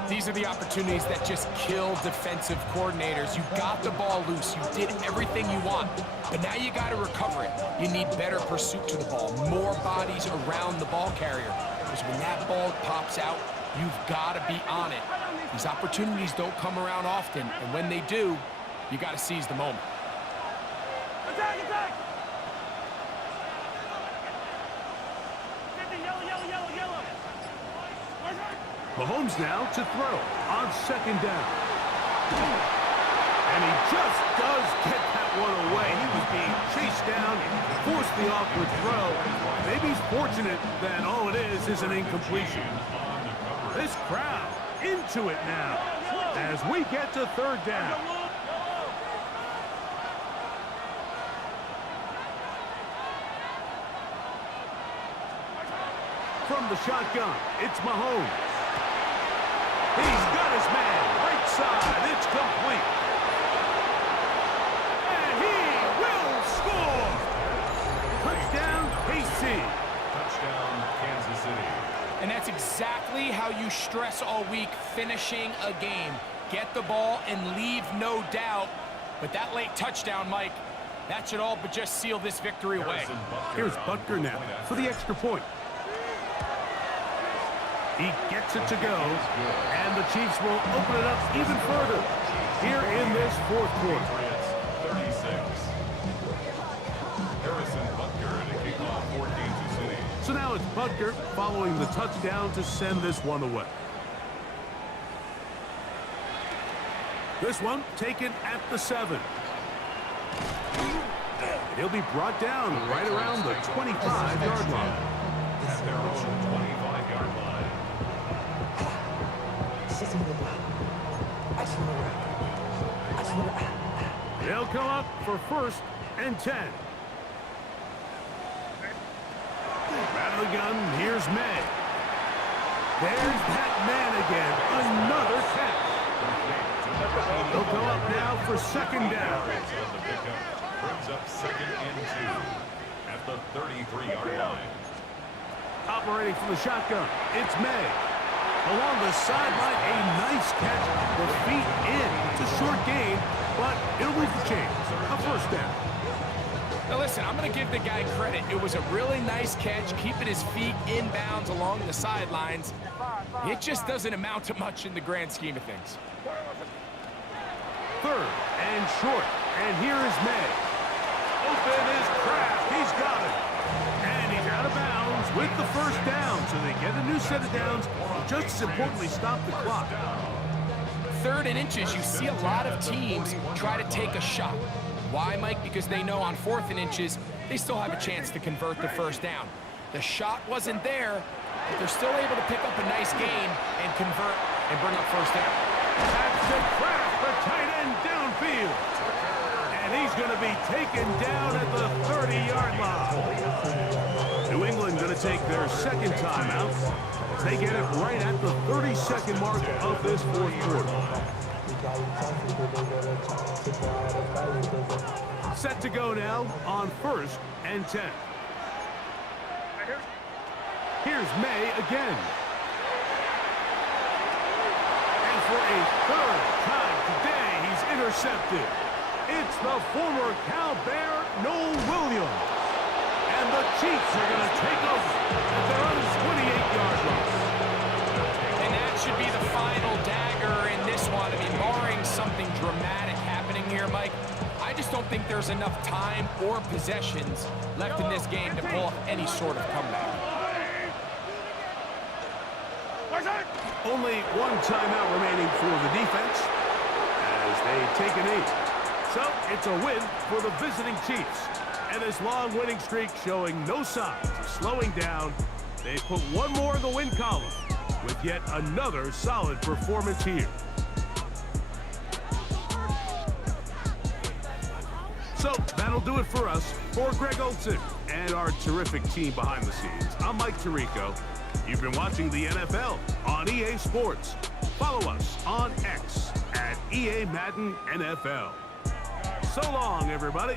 These are the opportunities that just kill defensive coordinators. You got the ball loose. You did everything you want. But now you got to recover it. You need better pursuit to the ball, more bodies around the ball carrier. Because when that ball pops out, you've got to be on it. These opportunities don't come around often, and when they do, you got to seize the moment. Attack, attack! Yellow, yellow. Mahomes now to throw on 2nd down. And he just does get that one away. He was being chased down, forced the awkward throw. Maybe he's fortunate that all it is an incompletion. This crowd into it now as we get to 3rd down. From the shotgun, it's Mahomes. He's got his man right side. It's complete. And he will score. Touchdown, KC. Touchdown, Kansas City. And that's exactly how you stress all week, finishing a game. Get the ball and leave no doubt. But that late touchdown, Mike, that should all but just seal this victory away. Here's Butker now for the extra point. He gets it to go, and the Chiefs will open it up even further here in this 4th quarter. 36. Harrison Butker to kick off for Kansas City. So now it's Butker following the touchdown to send this one away. This one taken at the 7. He'll be brought down right around the 25-yard line. At their own 25-yard line. They'll come up for 1st and 10. Out of the gun, here's May. There's that man again. Another catch. They'll go up now for second down. On the pickup, brings up 2nd and 2 at the 33-yard line. Operating from the shotgun, it's May. Along the sideline, a nice catch. The feet in. It's a short gain, but it'll move the chains. A first down. Now listen, I'm going to give the guy credit. It was a really nice catch, keeping his feet inbounds along the sidelines. It just doesn't amount to much in the grand scheme of things. Third and short. And here is May. Open is Kraft. He's got it. And he's out of bounds with the first down. So they get a new set of downs. Just as importantly, stop the clock. 3rd and inches, you see a lot of teams try to take a shot. Why, Mike? Because they know on 4th and inches, they still have a chance to convert the first down. The shot wasn't there, but they're still able to pick up a nice gain and convert and bring up first down. That's the Kraft, the tight end downfield. And he's going to be taken down at the 30-yard line. New England going to take their second timeout. They get it right at the 32nd mark of this fourth quarter. Set to go now on 1st and 10. Here's May again. And for a 3rd time today, he's intercepted. It's the former Cal Bear, Noel Williams. And the Chiefs are going to take over at their own 28-yard line. And that should be the final dagger in this one. I mean, barring something dramatic happening here, Mike, I just don't think there's enough time or possessions left in this game to pull off any sort of comeback. Only one timeout remaining for the defense as they take a knee. So it's a win for the visiting Chiefs. And this long winning streak showing no signs of slowing down. They put one more in the win column with yet another solid performance here. So that'll do it for us. For Greg Olson and our terrific team behind the scenes, I'm Mike Tirico. You've been watching the NFL on EA Sports. Follow us on X at EA Madden NFL. So long, everybody.